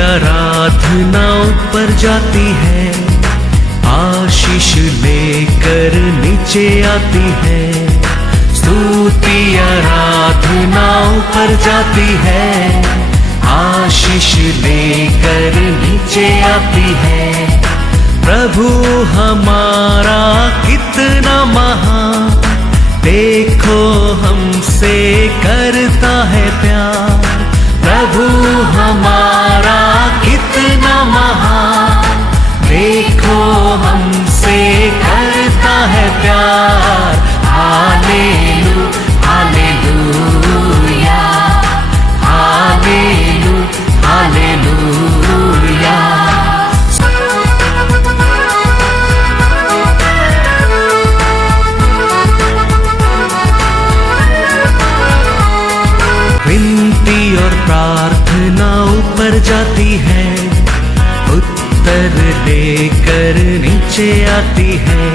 आराधना ऊपर जाती है, आशीष लेकर नीचे आती है। स्तुति आराधना ऊपर जाती है, आशीष लेकर नीचे आती है। प्रभु हमारा कितना महान, देखो हमसे करता है प्यार। प्रभु हमारा कितना महान, देखो हमसे करता है प्यार। हालेलू हालेलूया, हालेलू हालेलूया। विनती और प्रार्थना ऊपर जाती है, उत्तर लेकर नीचे आती है।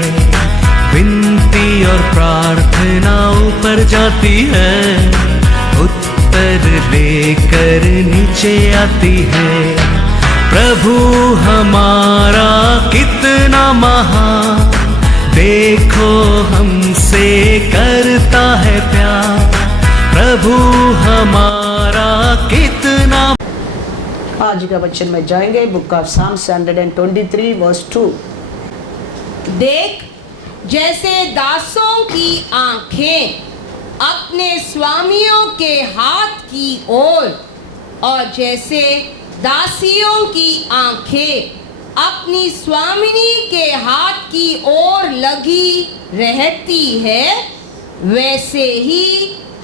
विनती और प्रार्थना ऊपर जाती है, उत्तर लेकर नीचे आती है। प्रभु हमारा कितना महान, देखो हमसे करता है प्यार। प्रभु हमारा कितना। आज का वचन में जाएंगे, बुक ऑफ साम्स 123 वर्स 2। देख, जैसे दासों की आंखें अपने स्वामियों के हाथ की ओर, और जैसे दासियों की आंखें अपनी स्वामिनी के हाथ की ओर लगी रहती है, वैसे ही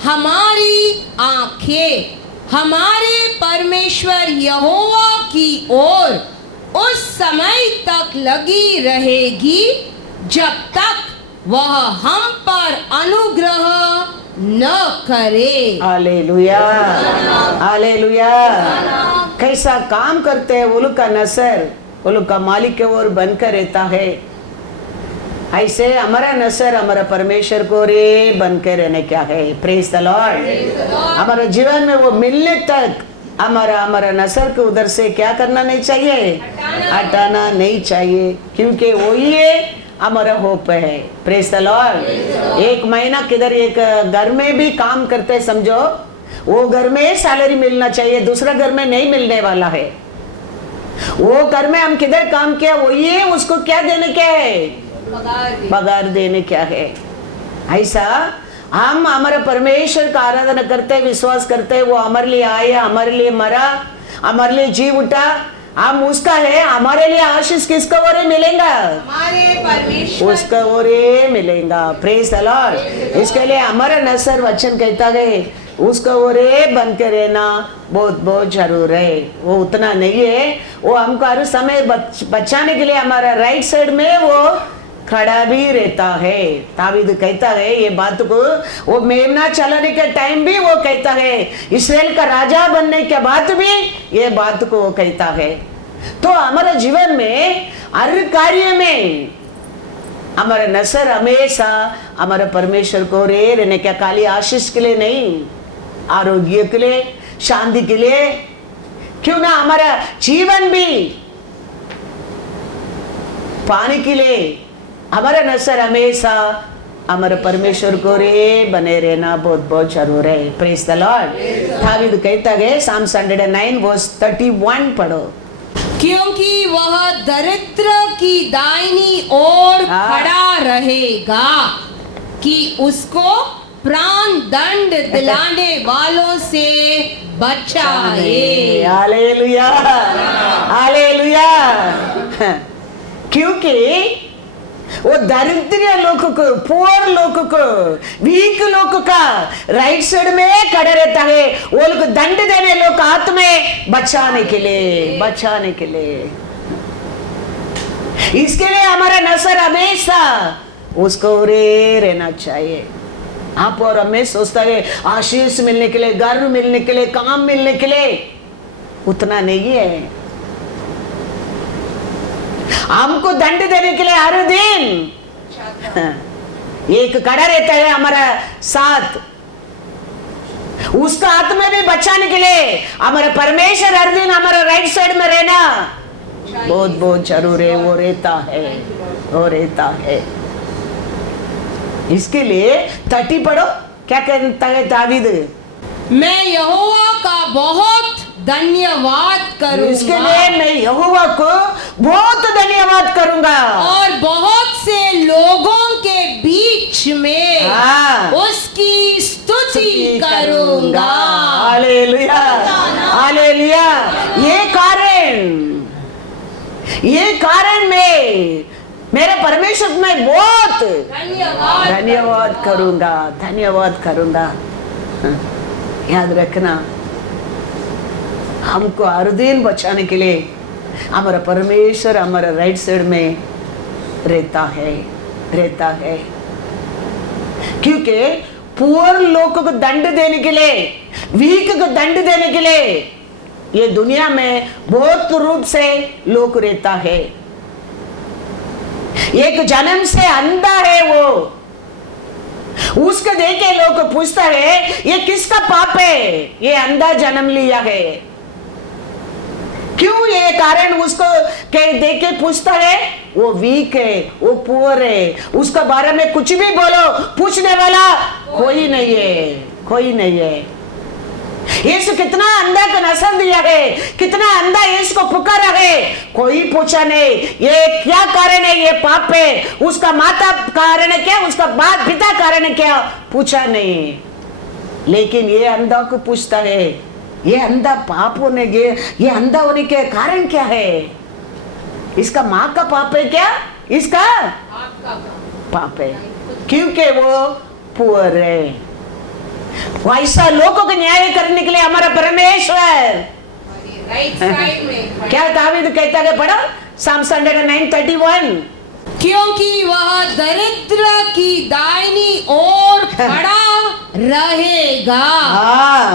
हमारी आंखें हमारे परमेश्वर यहोवा की ओर उस समय तक लगी रहेगी जब तक वह हम पर अनुग्रह न करे। Hallelujah hallelujah. कैसा काम करते हैं वो लोग का नजर वो लोग का मालिक के ओर बनकर रहता है। ऐसे हमारा नजर हमारा परमेश्वर को रे बनकर रहने क्या है। Praise the Lord. हमारा जीवन में वो मिलने तक हमारा नजर को उधर से क्या करना नहीं चाहिए, हटाना नहीं चाहिए, क्योंकि वो ही हमारा होप है। Praise the Lord. एक महीना किधर एक घर में भी काम करते समझो, वो घर में सैलरी मिलना चाहिए, दूसरा घर में नहीं मिलने वाला है। वो घर में हम किधर काम किया वो ये उसको क्या देने क्या है, पगार देने क्या है। ऐसा हम हमारे परमेश्वर का आराधना करते, विश्वास करते, वो हमारे लिए आया, हमारे लिए मरा, हमारे लिए जी उठा, हम उसका है। हमारे लिए आशीष किसका ओर मिलेगा, हमारे परमेश्वर उसका ओर मिलेगा। Praise the Lord. इसके लिए हमारा नसर वचन कहता है उसका ओरे बन के रहना बहुत बहुत जरूर है। वो उतना नहीं है, वो हमको हर समय बचाने के लिए हमारा राइट साइड में वो खड़ा भी रहता है। दावीद कहता है ये बात को, वो मेमना चलाने के टाइम भी वो कहता है, इस्राएल का राजा बनने के बाद भी ये बात को वो कहता है। तो हमारे जीवन में हर कार्य में हमारा नसर हमेशा हमारे परमेश्वर को रे रहने का, खाली आशीष के लिए नहीं, आरोग्य के लिए, शांति के लिए, क्यों ना हमारा जीवन भी पाने के लिए हमारा नसर हमेशा हमारे परमेश्वर को रे बने रहना बहुत बहुत जरूर है। Praise the Lord. दावीद कहता है साम्स 109 वर्स 31 पढ़ो। क्योंकि वह दरिद्र की दाहिनी ओर खड़ा रहेगा कि उसको प्राण दंड दिलाने वालों से बचाए। Hallelujah hallelujah. क्योंकि वो दरिद्र लोग को, पुअर लोग को, वीक लोग का राइट साइड में खड़ा रहता है। वो लोग दंड देने लोग हाथ में बचाने के लिए, बचाने के लिए। इसके लिए हमारा नसर हमेशा उसको रे रहना चाहिए। आप और हमें सोचता है आशीष मिलने के लिए, घर मिलने के लिए, काम मिलने के लिए, उतना नहीं है। हमको दंड देने के लिए हर दिन एक खड़ा रहता है हमारा साथ। उसका आत्मा भी बचाने के लिए हमारे परमेश्वर हर दिन हमारे राइट साइड में रहना बहुत बहुत जरूर है। वो रहता है, वो रहता है। इसके लिए 30 पढ़ो, क्या कहता है दावीद? मैं यहोवा का बहुत धन्यवाद इसके करूंगा लिए मैं यहोवा को बहुत धन्यवाद करूंगा और बहुत से लोगों के बीच में हाँ। उसकी स्तुति करूंगा। Hallelujah, hallelujah. ये कारण में मेरे परमेश्वर में बहुत धन्यवाद करूंगा, धन्यवाद करूंगा। याद रखना, हमको हर दिन बचाने के लिए हमारा परमेश्वर हमारा राइट साइड में रहता है, रहता है। क्योंकि पुअर लोगों को दंड देने के लिए, वीक को दंड देने के लिए ये दुनिया में बहुत रूप से लोग रहता है। एक जन्म से अंधा है वो, उसको देखे लोग पूछता है ये किसका पाप है, ये अंधा जन्म लिया है। क्यों? ये कारण उसको देख के पूछता है, वो वीक है, वो पुअर है, उसका बारे में कुछ भी बोलो पूछने वाला कोई नहीं है, कोई नहीं है। यीशु कितना अंधा को नस्ल दिया है, कितना अंधा यीशु को पुकारा है, कोई पूछा नहीं ये क्या कारण है, ये पाप है, उसका माता कारण है क्या, उसका बाप पिता कारण है क्या, पूछा नहीं। लेकिन ये अंधा को पूछता है, ये अंधा पाप होने के, ये अंधा होने के कारण क्या है? इसका माँ का पाप है क्या, इसका पाप है क्योंकि वो पुअर है। वैसा लोगों को न्याय करने के लिए हमारा परमेश्वर राइट साइड में क्या दावीद कहता है, पढ़ो Psalm 109:31। क्योंकि वह दरिद्र की दाहिनी ओर खड़ा रहेगा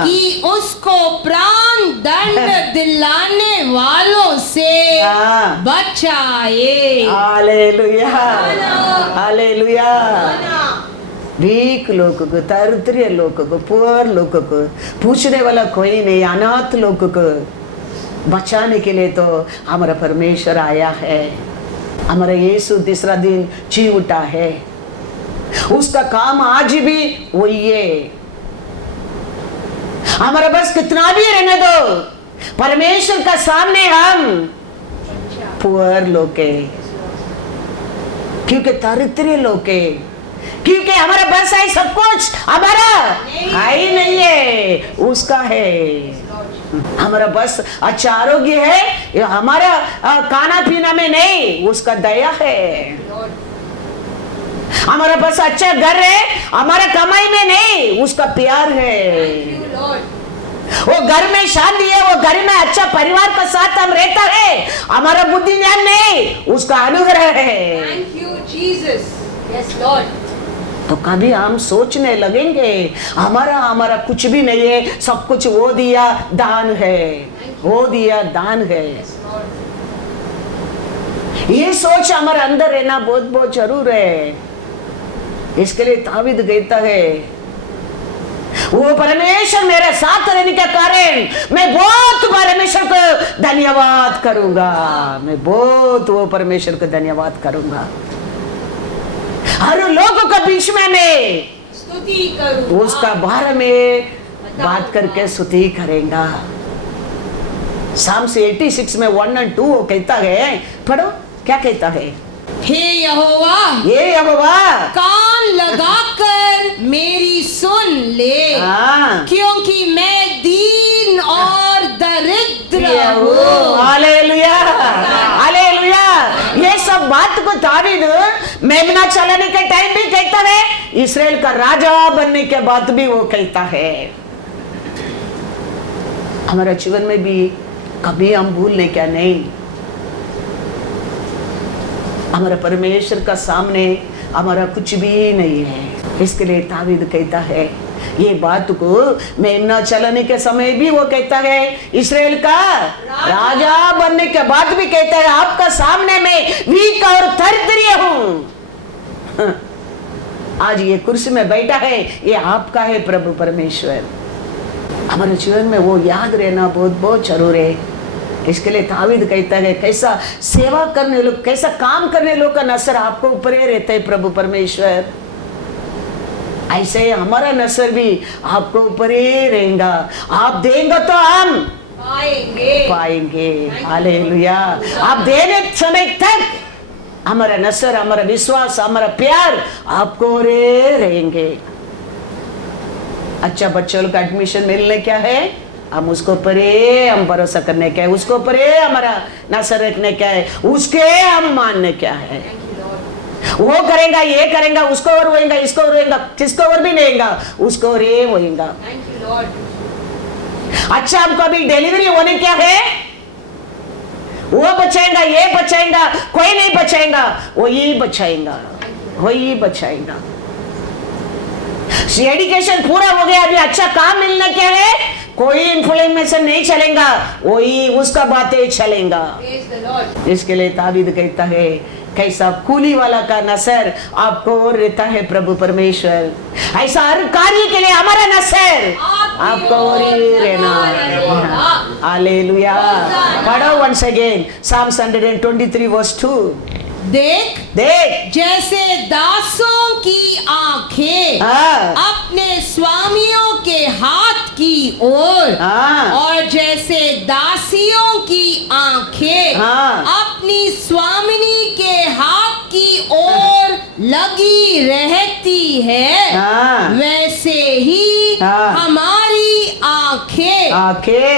कि उसको प्राण दंड दिलाने वालों से बचाए। Hallelujah, hallelujah. वीक लोगों को, दरिद्र लोगों को, पुअर लोगों को पूछने वाला कोई नहीं, अनाथ लोगों को बचाने के लिए तो हमारा परमेश्वर आया है। हमारा यीशु तीसरा दिन जी उठा है, उसका काम आज भी वही है। हमारा बस कितना भी रहने दो, परमेश्वर का सामने हम पुअर लोग है, क्योंकि दरिद्र लोग है, क्योंकि हमारा बस है सब कुछ हमारा है ही नहीं है, उसका है। हमारा बस अच्छा आरोग्य है, ये हमारा खाना पीना में नहीं, उसका दया है। हमारा बस अच्छा घर है, हमारा कमाई में नहीं, उसका प्यार है। वो घर में शांति है, वो घर में अच्छा परिवार के साथ हम रहता है, हमारा बुद्धि ज्ञान नहीं, उसका अनुग्रह है। Thank you, Jesus. Yes, Lord. तो कभी हम सोचने लगेंगे हमारा कुछ भी नहीं है, सब कुछ वो दिया दान है, वो दिया दान है। ये सोच हमारे अंदर रहना बहुत बहुत जरूर है। इसके लिए दावीद कहता है, वो परमेश्वर मेरे साथ रहने के कारण मैं बहुत परमेश्वर को धन्यवाद करूंगा, मैं बहुत वो परमेश्वर को धन्यवाद करूंगा। हर लोगों के बीच में मैं स्तुति करूंगा, उसका बारे में बात करके स्तुति करेंगा। Psalm 86 में 1 और 2 कहता है, पढ़ो क्या कहता है। हे यहोवा, ये यहोवा कान लगाकर मेरी सुन ले, क्योंकि मैं दीन और दरिद्र हूँ। Hallelujah, hallelujah. ये सब बात को दावीद मेमना चलाने के टाइम भी कहता है, इस्राएल का राजा बनने के बाद भी वो कहता है। हमारा जीवन में भी कभी हम भूलने क्या नहीं, हमारा परमेश्वर का सामने हमारा कुछ भी नहीं है। इसके लिए दावीद कहता है, ये बात को मेमना चलाने के समय भी वो कहता है, इस्राएल का राजा बनने के बाद भी कहता है, आपका सामने में वीक और दरिद्र हूं। आज ये कुर्सी में बैठा है, ये आपका है प्रभु परमेश्वर। हमारे जीवन में वो याद रहना बहुत बहुत जरूरी है। इसके लिए दावीद कहता है कैसा सेवा करने लोग, कैसा काम करने लोग का नजर आपको ऊपर ही रहता है प्रभु परमेश्वर, ऐसे ही हमारा नजर भी आपको ऊपर ही रहेगा। आप देंगे तो हम पाएंगे। हालेलुया। आप देने समय तक हमारा नजर, हमारा विश्वास, हमारा प्यार आपको रे रहेंगे। अच्छा बच्चों का एडमिशन मिलने क्या है, हम उसको परे हम भरोसा करने क्या है, उसको परे हमारा नजर रखने क्या है, उसके हम मानने क्या है। वो करेगा, ये करेगा, उसको और होएगा, इसको और होएगा, किसको और भी नहीं होगा, उसको और ये होएगा। अच्छा हमको अभी डिलीवरी होने क्या है, वो बचाएगा, ये बचाएगा, कोई नहीं बचाएगा, वही बचाएगा, वही बचाएगा। एजुकेशन पूरा हो गया, अभी अच्छा काम मिलना क्या है, कोई इन्फ्लुएंस नहीं चलेगा, वही उसका बातें चलेगा। इसके लिए दावीद कहता है कैसा कूली वाला का नजर आपको और रहता है प्रभु परमेश्वर, ऐसा हर कार्य के लिए हमारा नजर आपको और ही रहना। हालेलुया। पढ़ो वंस अगेन Psalms 123 verse 2। देख देख जैसे दासों की आंखें अपने स्वामियों के हाथ की ओर, और जैसे दासियों की आंखें अपनी स्वामिनी के हाथ की ओर लगी रहती है, वैसे ही हमारी आंखें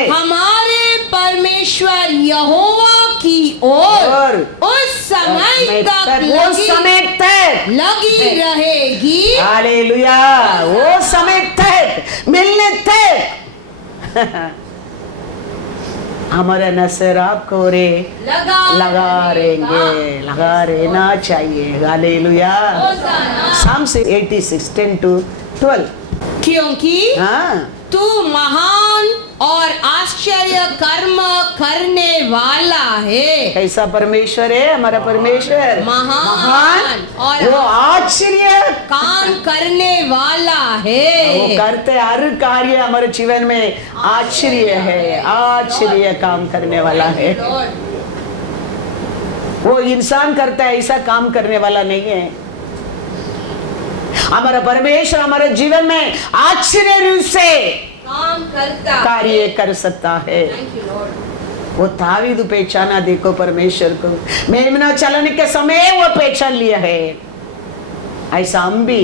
हमारे परमेश्वर यहोवा की ओर उस समय तक लगी रहेगी। हालेलुया। वो समय तक, मिलने तक हमारा नजर आपको रे लगा रहेंगे, लगा रहना चाहिए। हालेलुया। Psalms 86 10-12। क्योंकि तू महान और आश्चर्य कर्म करने वाला है। कैसा परमेश्वर है हमारा परमेश्वर, महान और वो आश्चर्य काम करने वाला है। वो करते हर कार्य हमारे जीवन में आश्चर्य है, आश्चर्य काम करने वाला है। वो इंसान करता है, ऐसा काम करने वाला नहीं है। हमारा परमेश्वर हमारे जीवन में आश्चर्य रूप से काम करता कार्य कर सकता है। वो दावीद पहचाना, देखो परमेश्वर को मेमना चलाने के समय वो पहचान लिया है। ऐसा हम भी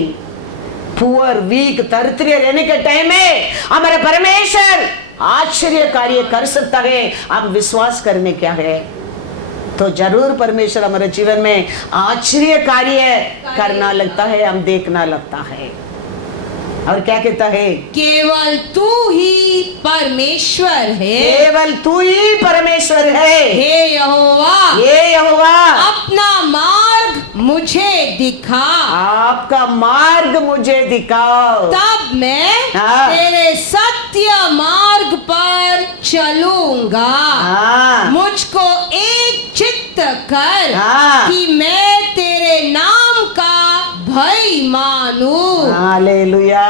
पुअर वीक दरिद्र रहने के टाइम में हमारा परमेश्वर आश्चर्य कार्य कर सकता है। हम विश्वास करने क्या है, तो जरूर परमेश्वर हमारे जीवन में आश्चर्य कार्य करना लगता है, हम देखना लगता है। और क्या कहता है, केवल तू ही परमेश्वर है, केवल तू ही परमेश्वर है। हे यहोवा, हे यहोवा, अपना मार्ग मुझे दिखा, आपका मार्ग मुझे दिखाओ, तब मैं तेरे सत्य मार्ग पर चलूंगा। मुझको एक चित्त कर कि मैं तेरे नाम का भय मानूं। हालेलुया।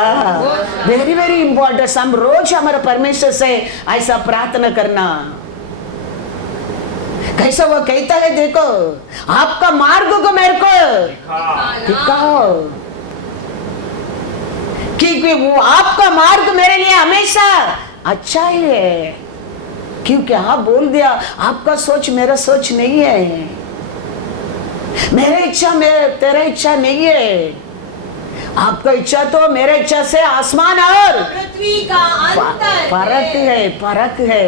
Very very important. हम रोज हमारे परमेश्वर से ऐसा प्रार्थना करना। कैसा वो कहता है, देखो आपका मार्ग को मेरे को दिखाओ, क्योंकि वो आपका मार्ग मेरे लिए हमेशा अच्छा ही है। क्योंकि आप बोल दिया आपका सोच मेरा सोच नहीं है, मेरा इच्छा तेरा इच्छा नहीं है। आपका इच्छा तो मेरे इच्छा से आसमान और पृथ्वी का अंतर फर्क है।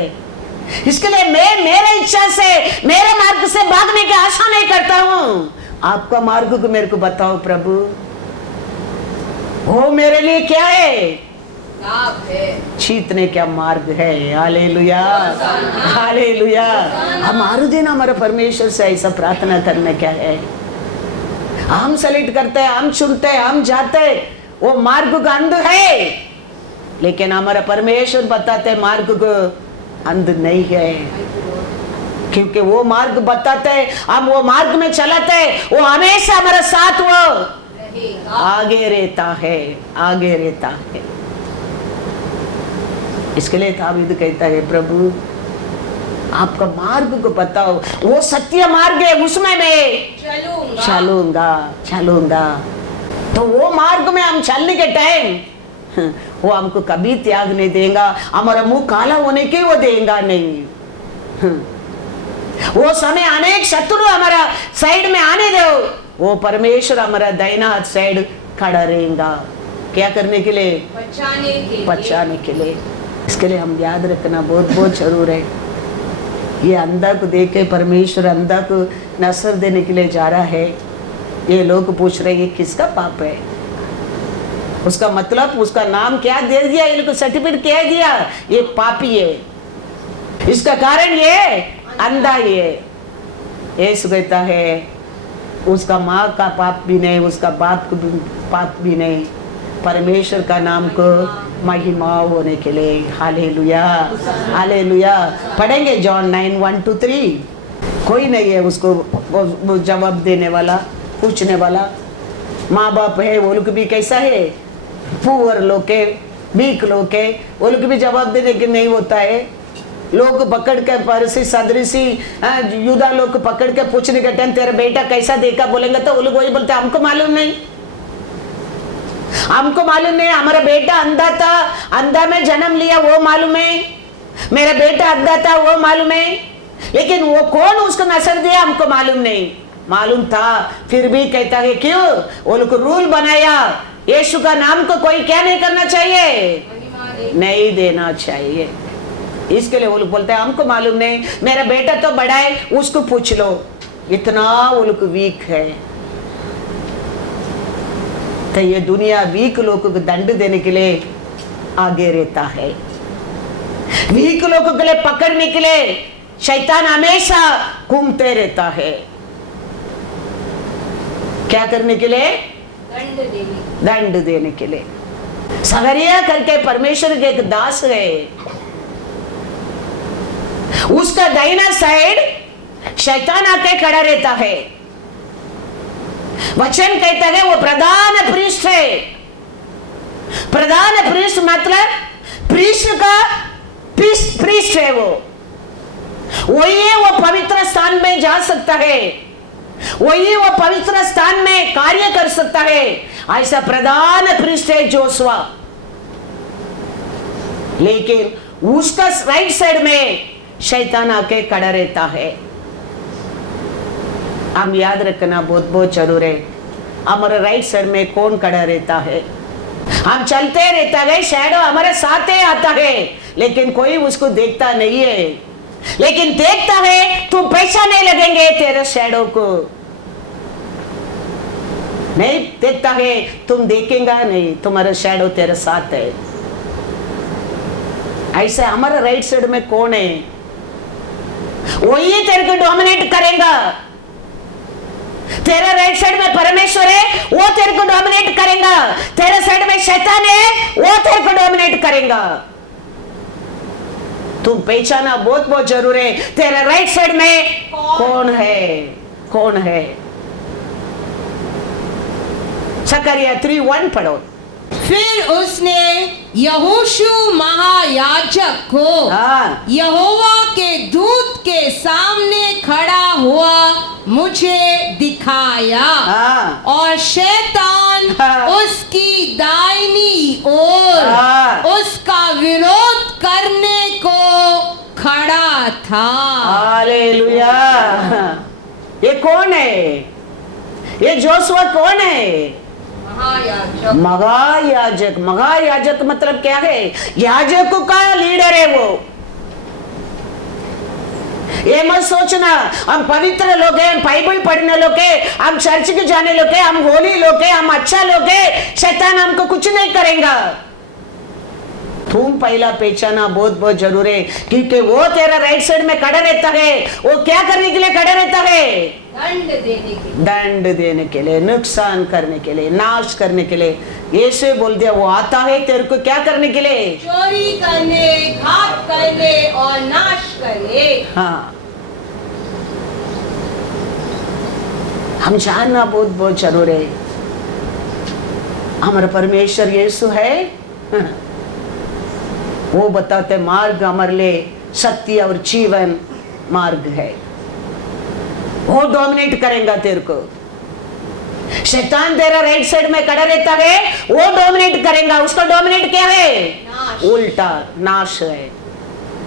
इसके लिए मैं मेरे इच्छा से, मेरे मार्ग से भागने की आशा नहीं करता हूँ। आपका मार्ग को मेरे को बताओ प्रभु, वो मेरे लिए क्या है, जीतने क्या मार्ग है। Hallelujah, hallelujah. हमारे दिन हमारे परमेश्वर से ऐसा प्रार्थना करने क्या है। हम सेलेक्ट करते हैं, हम चुनते हैं, हम जाते, वो मार्ग का अंध है, लेकिन हमारा परमेश्वर बताते मार्ग को अंध नहीं है। क्योंकि वो मार्ग बताते, हम वो मार्ग में चलाते, वो हमेशा हमारे साथ वो आगे रहता है, आगे रहता है। इसके लिए दाऊद कहता है, प्रभु आपका मार्ग को बताओ, वो सत्य मार्ग है, उसमें मैं चलूंगा। तो वो मार्ग में हम चलने के टाइम वो हमको कभी त्याग नहीं देगा, हमारा मुंह काला होने के वो देगा नहीं। वो समय अनेक शत्रु हमारा साइड में आने दो, वो परमेश्वर हमारा दाहिना हाथ साइड खड़ा रहेगा। क्या करने के लिए? बचाने के लिए। इसके लिए हम याद रखना बहुत बहुत जरूर है। ये अंधा को देख के परमेश्वर अंधा को नसर देने के लिए जा रहा है। ये लोग पूछ रहे ये किसका पाप है? उसका मतलब उसका नाम क्या दे दिया, इनको सर्टिफिकेट क्या दिया, ये पापी है। इसका कारण ये अंधा ही है। यीशु कहता है उसका माँ का पाप भी नहीं, उसका बाप का पाप भी नहीं, परमेश्वर का नाम को महिमा होने के लिए। Hallelujah, hallelujah. पढ़ेंगे जॉन 9:1-3। कोई नहीं है उसको वो जवाब देने वाला, पूछने वाला। माँ बाप है, वो लोग भी कैसा है, पुअर लोग के, वीक लोग के, वो लोग भी जवाब देने के नहीं होता है। लोग पकड़ के फरीसी सदरीसी यूदा लोग को पकड़ के पूछने के टाइम तेरा बेटा कैसा देखा बोलेंगे तो वो लोग वही बोलते हमको मालूम नहीं, हमको मालूम नहीं, हमारा बेटा अंधा था, अंधा में जन्म लिया वो मालूम है, मेरा बेटा अंधा था वो मालूम है, लेकिन वो कौन उसको नसर दिया हमको मालूम नहीं। मालूम था फिर भी कहता है क्यों? वो लोग रूल बनाया, यीशु का नाम को कोई क्या नहीं करना चाहिए, नहीं देना चाहिए। इसके लिए वो लोग बोलते हैं हमको मालूम नहीं, मेरा बेटा तो बड़ा है उसको पूछ लो। इतना वो लोग वीक है। तो ये दुनिया वीक लोगों को दंड देने के लिए आगे रहता है। वीक लोगों के लिए पकड़ने के लिए शैतान हमेशा घूमते रहता है। क्या करने के लिए? दंड देने के लिए। सगरिया करके परमेश्वर के एक दास है, उसका दाहिना साइड शैतान आके खड़ा रहता है। वचन कहता है वो प्रधान प्रीस्ट है। प्रधान प्रीस्ट मतलब प्रीस्ट का प्रीस्ट है। वो वही है, वो पवित्र स्थान में जा सकता है, वही वो पवित्र स्थान में कार्य कर सकता है। ऐसा प्रधान प्रीस्ट है जोशुआ। लेकिन उसका राइट साइड में शैतान आके खड़ा रहता है। हम याद रखना बहुत बहुत जरूर है, हमारे राइट साइड में कौन खड़ा रहता है। हम चलते रहता है, शैडो हमारे साथ ही आता है, लेकिन कोई उसको देखता नहीं है। लेकिन देखता है तुम पैसा नहीं लगेंगे तेरे शैडो को, नहीं देखता है तुम देखेंगे नहीं, तुम्हारा शैडो तेरे साथ है। ऐसे हमारे राइट साइड में कौन है? वही तेरे को डोमिनेट करेगा। तेरे राइट साइड में परमेश्वर है, वो तेरे को डोमिनेट करेगा। तेरे साइड में शैतान है, वो तेरे को डोमिनेट करेगा। तुम पहचाना बहुत बहुत जरूर है तेरे राइट साइड में कौन है, कौन है। जकरिया 3:1 पढ़ो। फिर उसने यहोशू महायाजक को यहोवा के दूत के सामने खड़ा हुआ मुझे दिखाया, और शैतान उसकी दाहिनी ओर उसका विरोध करने को खड़ा था। हालेलुया। ये कौन है? ये जोशुआ कौन है? महायाजक। महायाजक मतलब क्या है? याजकों का लीडर है वो। ये मत सोचना हम पवित्र लोग हैं, हम बाइबल पढ़ने लोग हैं, हम चर्च के जाने लोग हैं, हम होली लोग हैं, हम अच्छा लोग हैं, शैतान हमको कुछ नहीं करेगा। तुम पहला पहचाना बहुत बहुत जरूरी है, क्योंकि वो तेरा राइट साइड में खड़ा रहता है। वो क्या करने के लिए खड़ा रहता है? दंड देने के लिए, नुकसान करने के लिए, नाश करने के लिए। यीशु बोल दिया वो आता है तेरे को क्या करने के लिए? चोरी करने, घात करने और नाश करने। हाँ, हम जानना बहुत बहुत जरूरी है। हमारा परमेश्वर यीशु है, वो बताते मार्ग हमारे लिए सत्य और जीवन मार्ग है। वो डोमिनेट करेगा तेरे को। शैतान तेरा राइट साइड में खड़ा रहता है, वो डोमिनेट करेगा। उसका डोमिनेट क्या है? उल्टा नाश है,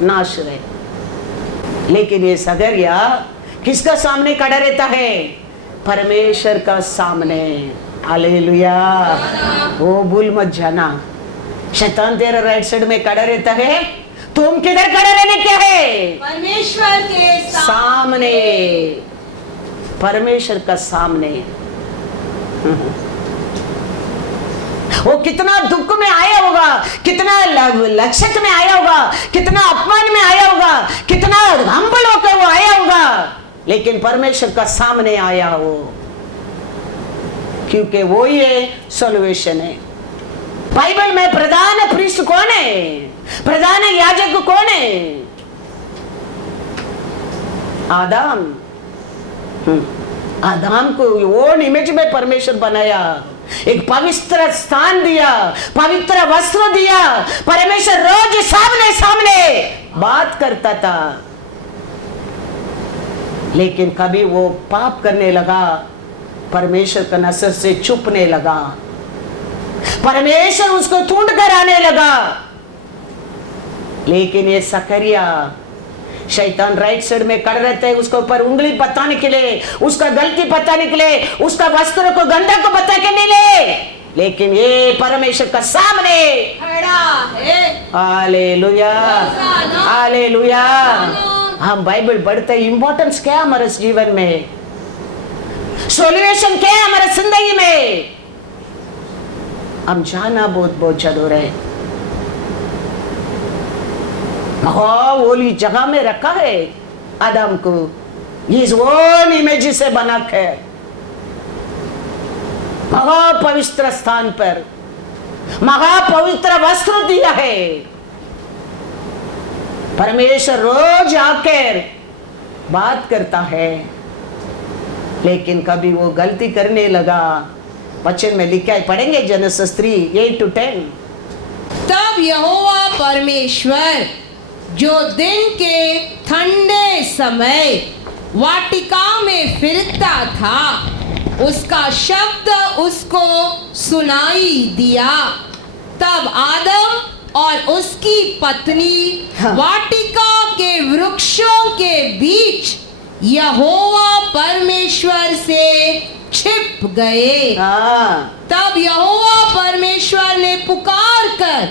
नाश है। लेकिन ये सगरिया किसका सामने खड़ा रहता है? परमेश्वर का सामने। हालेलुया। वो भूल मत जाना। शैतान तेरा राइट साइड में खड़ा रहता है, तुम किधर खड़े रहने क्या है? परमेश्वर के सामने। परमेश्वर का सामने। वो कितना दुख में आया होगा, कितना लक्षित में आया होगा, कितना अपमान में आया होगा, कितना हम्बल होकर वो आया होगा, लेकिन परमेश्वर का सामने आया वो, क्योंकि वो ही सॉल्यूशन है। बाइबल में प्रधान प्रीस्ट कौन है? प्रधान याजक कौन है? आदम। आदम को वो इमेज में परमेश्वर बनाया, एक पवित्र स्थान दिया, पवित्र वस्त्र दिया। परमेश्वर रोज सामने सामने बात करता था, लेकिन कभी वो पाप करने लगा, परमेश्वर का नजर से छुपने लगा, परमेश्वर उसको ढूंढ कर आने लगा। लेकिन ये सकरिया शैतान राइट साइड में खड़े रहते हैं, उसके ऊपर उंगली बताने के लिए, उसका गलती बताने के लिए, उसका वस्त्र को गंदा को बता के नहीं ले, लेकिन ये परमेश्वर का सामने खड़ा है। Hallelujah, hallelujah. हम बाइबल पढ़ते, इंपॉर्टेंस क्या है हमारे जीवन में, सॉल्यूशन क्या है हमारे जिंदगी में, हम जाना बहुत जरूर है। होली जगह में रखा है आदम को, इस ओन इमेज से बना के महापवित्र स्थान पर महापवित्र वस्त्र दिया है। परमेश्वर रोज आकर बात करता है, लेकिन कभी वो गलती करने लगा। वचन में लिखा है, पढ़ेंगे जेनेसिस 3:8-10। तब यहोवा परमेश्वर जो दिन के ठंडे समय वाटिका में फिरता था, उसका शब्द उसको सुनाई दिया। तब आदम और उसकी पत्नी वाटिका के वृक्षों के बीच यहोवा परमेश्वर से छिप गए। तब यहोवा परमेश्वर ने पुकार कर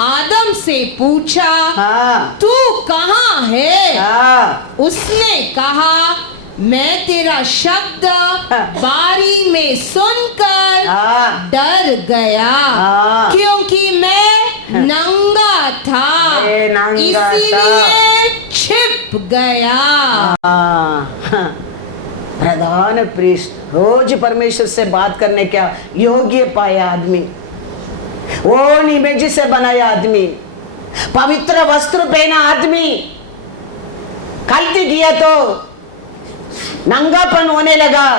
आदम से पूछा, तू कहाँ है? उसने कहा, मैं तेरा शब्द बारी में सुनकर डर गया, क्योंकि मैं नंगा था, इसीलिए छिप गया। प्रधान प्रीस्ट रोज परमेश्वर से बात करने का योग्य पाया आदमी, वो इमेज से बनाया आदमी, पवित्र वस्त्र पहना आदमी, गलती किया तो नंगापन होने लगा,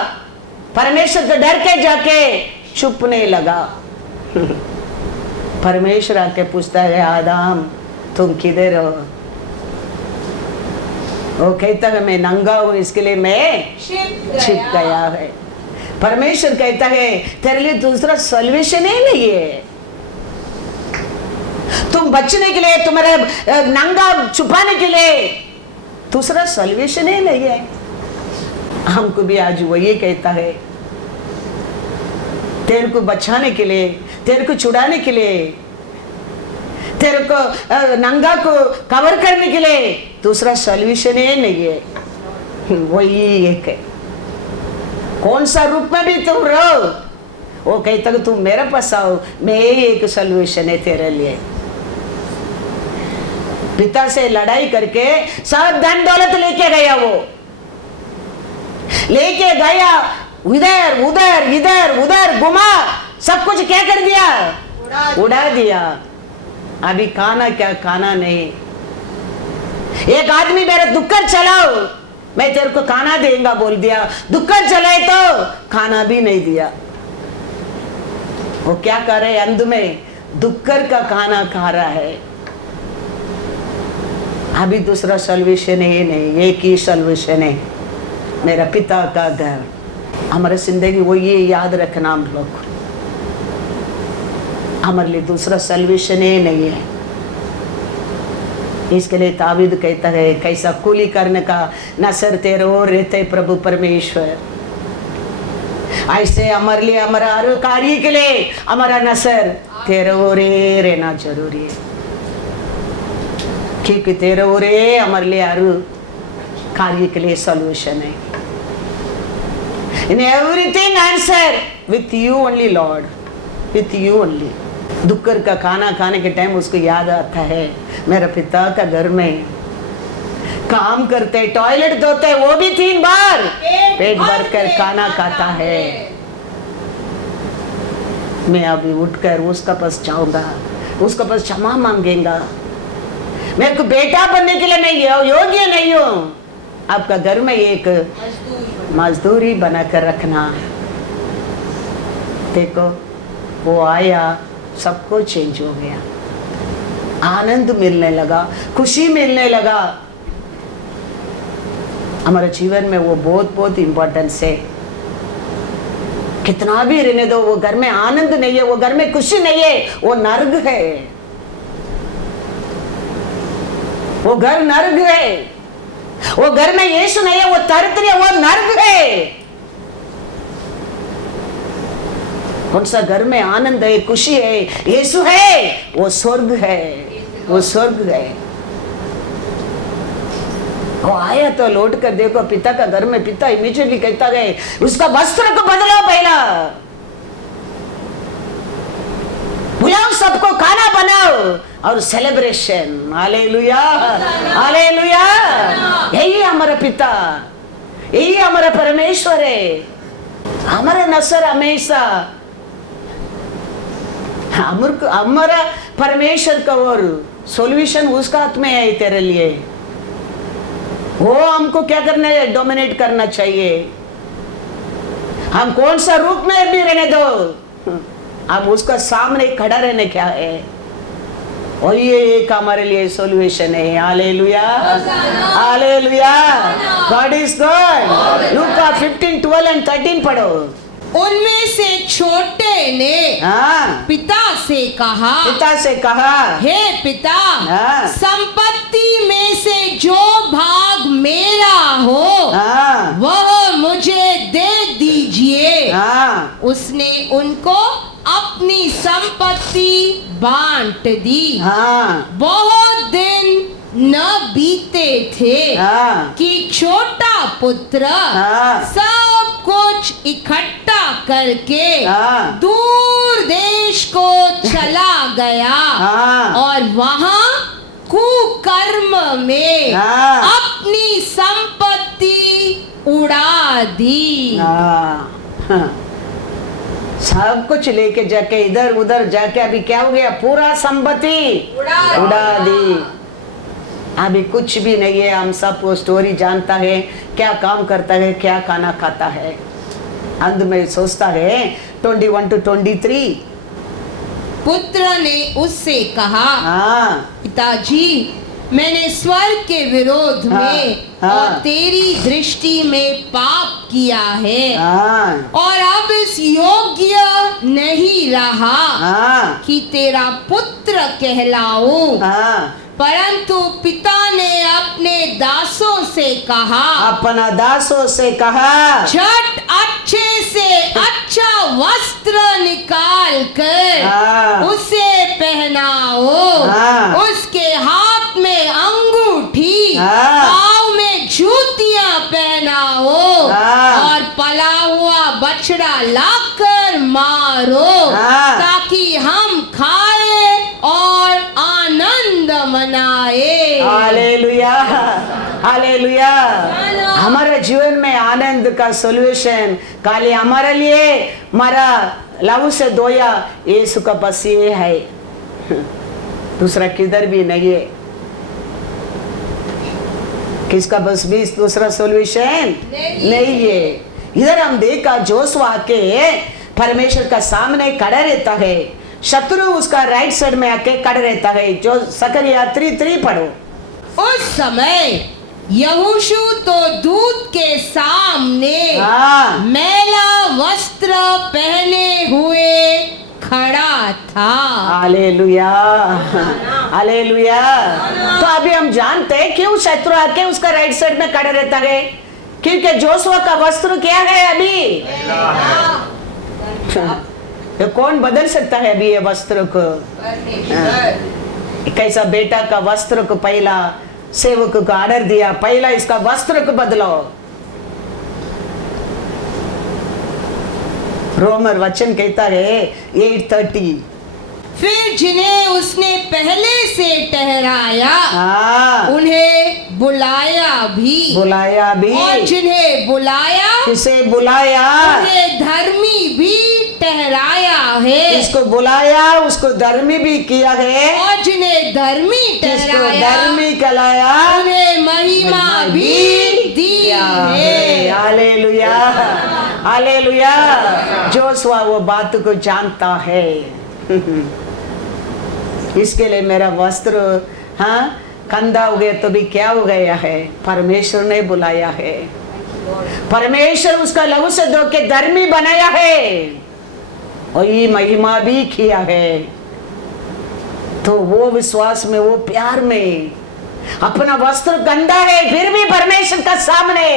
परमेश्वर से डर के जाके छुपने लगा। परमेश्वर आके पूछता है, आदम तुम किधर हो? वो कहता है, मैं नंगा हूं, इसके लिए मैं छिप गया है। परमेश्वर कहता है, तेरे लिए दूसरा सॉल्यूशन ही नहीं है। तुम बचने के लिए, तुम्हारे नंगा छुपाने के लिए दूसरा सॉल्यूशन ही नहीं है। हमको भी आज वही कहता है, तेरे को बचाने के लिए, तेरे को छुड़ाने के लिए, तेरे को नंगा को कवर करने के लिए दूसरा सॉल्यूशन ही नहीं है। वही एक है। कौन सा रूप में भी तुम रहो, वो कहता कि तुम मेरे पास आओ, मैं एक सॉल्यूशन है तेरे लिए। पिता से लड़ाई करके सब धन दौलत लेके गया, वो लेके गया, इधर उधर इधर उधर घुमा, सब कुछ क्या कर दिया? उड़ा दिया। अभी खाना क्या, खाना नहीं। एक आदमी मेरा दुक्कर चलाओ, मैं तेरे को खाना देंगे बोल दिया, दुक्कर चलाए तो खाना भी नहीं दिया। वो क्या कर रहे? अंत में दुक्कर का खाना खा रहा है। अभी दूसरा सॉल्यूशन है, ये नहीं, एक ही सॉल्यूशन है, मेरा पिता का घर। हमारे जिंदगी वो ये याद रखना हम लोग, हमारे लिए दूसरा सॉल्यूशन ही नहीं है। इसके लिए तावीद कहता है, कैसा कूली करने का नसर तेरे ओर रहते प्रभु परमेश्वर, ऐसे हमारे लिए, हमारा हर कार्य के लिए हमारा नसर तेरे ओर रहना जरूरी है, क्योंकि तेरे ओर हमारे लिए हर कार्य के लिए सॉल्यूशन है। In everything answer with you only Lord, with you only। दुक्कर का खाना खाने के टाइम उसको याद आता है, मेरा पिता का घर में काम करते, टॉयलेट धोते, वो भी 3 बार पेट भर कर खाना खाता है। मैं अभी उठकर उसका पास जाऊंगा, उसका पास क्षमा मांगेगा। मेरे को बेटा बनने के लिए मैं योग्य नहीं हूँ, आपका घर में एक मजदूरी बनाकर रखना। देखो वो आया, सबको चेंज हो गया, आनंद मिलने लगा, खुशी मिलने लगा। हमारे जीवन में वो बहुत बहुत इंपॉर्टेंस है। कितना भी रहने दो, वो घर में आनंद नहीं है, वो घर में खुशी नहीं है, वो नर्क है, वो घर नर्क है। वो घर में यीशु नहीं है, वो तरतरी है, वो नर्क है। कौन सा घर में आनंद है, खुशी है, यीशु है, वो स्वर्ग है, वो स्वर्ग है। वो आया तो लौट कर देखो पिता का घर में, पिता इमीडिएटली कहता गए उसका वस्त्र को बदलो, पहला बुलाओ, सबको खाना बनाओ और सेलिब्रेशन। Hallelujah, hallelujah. यही हमारा पिता, यही हमारा परमेश्वर है, हमारा नसर हमेशा हमारा परमेश्वर का और सॉल्यूशन उसका हाथ में है तेरे लिए। वो हमको क्या करना है, डोमिनेट करना चाहिए। हम कौन सा रूप में भी रहने दो, हम उसका सामने खड़ा रहने क्या है, और ये एक हमारे लिए सॉल्यूशन है। Hallelujah, hallelujah. God is God. Luka 15:12 and 13 पढ़ो। उनमें से छोटे ने पिता से कहा, पिता से कहा, हे पिता, संपत्ति में से जो भाग मेरा हो वह मुझे दे दीजिए। उसने उनको अपनी संपत्ति बांट दी। बहुत दिन न बीते थे कि छोटा पुत्र सब कुछ इकट्ठा करके दूर देश को चला गया और वहां कुकर्म में अपनी संपत्ति उड़ा दी। सब कुछ लेके जाके इधर उधर जाके अभी क्या हो गया, पूरा संपत्ति उड़ा दी। अभी कुछ भी नहीं है। हम सब वो स्टोरी जानता है, क्या काम करता है, क्या खाना खाता है। अंत में सोचता है 21 to 23। पुत्र ने उससे कहा, पिताजी, मैंने स्वर्ग के विरोध में और तेरी दृष्टि में पाप किया है और अब इस योग्य नहीं रहा कि तेरा पुत्र कहलाऊं। परंतु पिता ने अपने दासों से कहा, अपना दासों से कहा, झट अच्छे से अच्छा वस्त्र निकाल कर उसे पहनाओ, उसके हाथ में अंगूठी, पाँव में जूतियां पहनाओ और पला हुआ बछड़ा लाकर मारो, ताकि हम खाए और आनंद मनाए। Hallelujah, hallelujah. हमारे जीवन में आनंद का सॉल्यूशन खाली हमारे लिए हमारा लहू से धोया यीशु का बस ये है, दूसरा किधर भी नहीं है। किसका बस भी दूसरा सॉल्यूशन नहीं है। इधर हम देखा जोशुआ के परमेश्वर का सामने खड़ा रहता है, शत्रु उसका राइट साइड में आके खड़ा रहता है। जो सकरिया 3:3 पढ़ो। उस समय यहोशू तो दूत के सामने हाँ। मैला वस्त्र पहने हुए खड़ा था। Hallelujah, hallelujah. तो अभी हम जानते हैं क्यों शत्रु आके उसका राइट साइड में खड़ा रहता है, क्योंकि जोशुआ का वस्त्र क्या है अभी। तो कौन बदल सकता है अभी ये वस्त्र को। कैसा बेटा का वस्त्र को पहला सेवक को ऑर्डर दिया, पहला इसका वस्त्र को बदलो। रोमर वचन कहता है 8:30, फिर जिन्हें उसने पहले से ठहराया हाँ, उन्हें बुलाया भी, और जिन्हें बुलाया किसे बुलाया, उन्हें धर्मी भी ठहराया है, इसको बुलाया उसको धर्मी भी किया है, और जिन्हें धर्मी इसको ठहराया धर्मी कहलाया, उन्हें महिमा भी दी है। Hallelujah, hallelujah. जोशुआ वो बात को जानता है। इसके लिए मेरा वस्त्र हाँ कंधा हो गया तो भी क्या हो गया है, परमेश्वर ने बुलाया है, परमेश्वर उसका लहू से धो के धर्मी बनाया है और ये महिमा भी किया है। तो वो विश्वास में, वो प्यार में, अपना वस्त्र गंदा है फिर भी परमेश्वर का सामने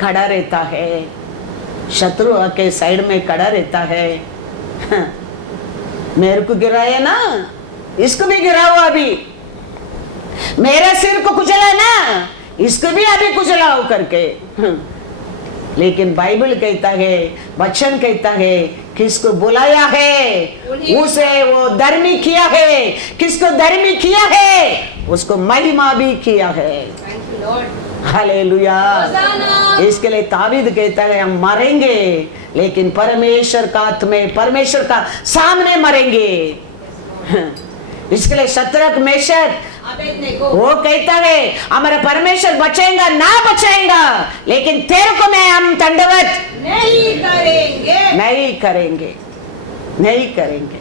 खड़ा रहता है, शत्रु आके साइड में खड़ा रहता है। मेरे को गिराया ना, इसको भी गिराओ, अभी मेरा सिर को कुचला ना, इसको भी अभी कुचलाओ करके। लेकिन बाइबल कहता है, वचन कहता है, किसको बुलाया है उसे वो धर्मी किया है, किसको धर्मी किया है उसको महिमा भी किया है। हालेलुया। इसके लिए ताबीद कहता है हम मरेंगे लेकिन परमेश्वर का हाथ में, परमेश्वर का सामने मरेंगे। इसके लिए शत्रक मेशक वो कहता है हमारा परमेश्वर बचाएगा ना बचाएगा, लेकिन तेरे को मैं हम दंडवत नहीं करेंगे, नहीं करेंगे, नहीं करेंगे।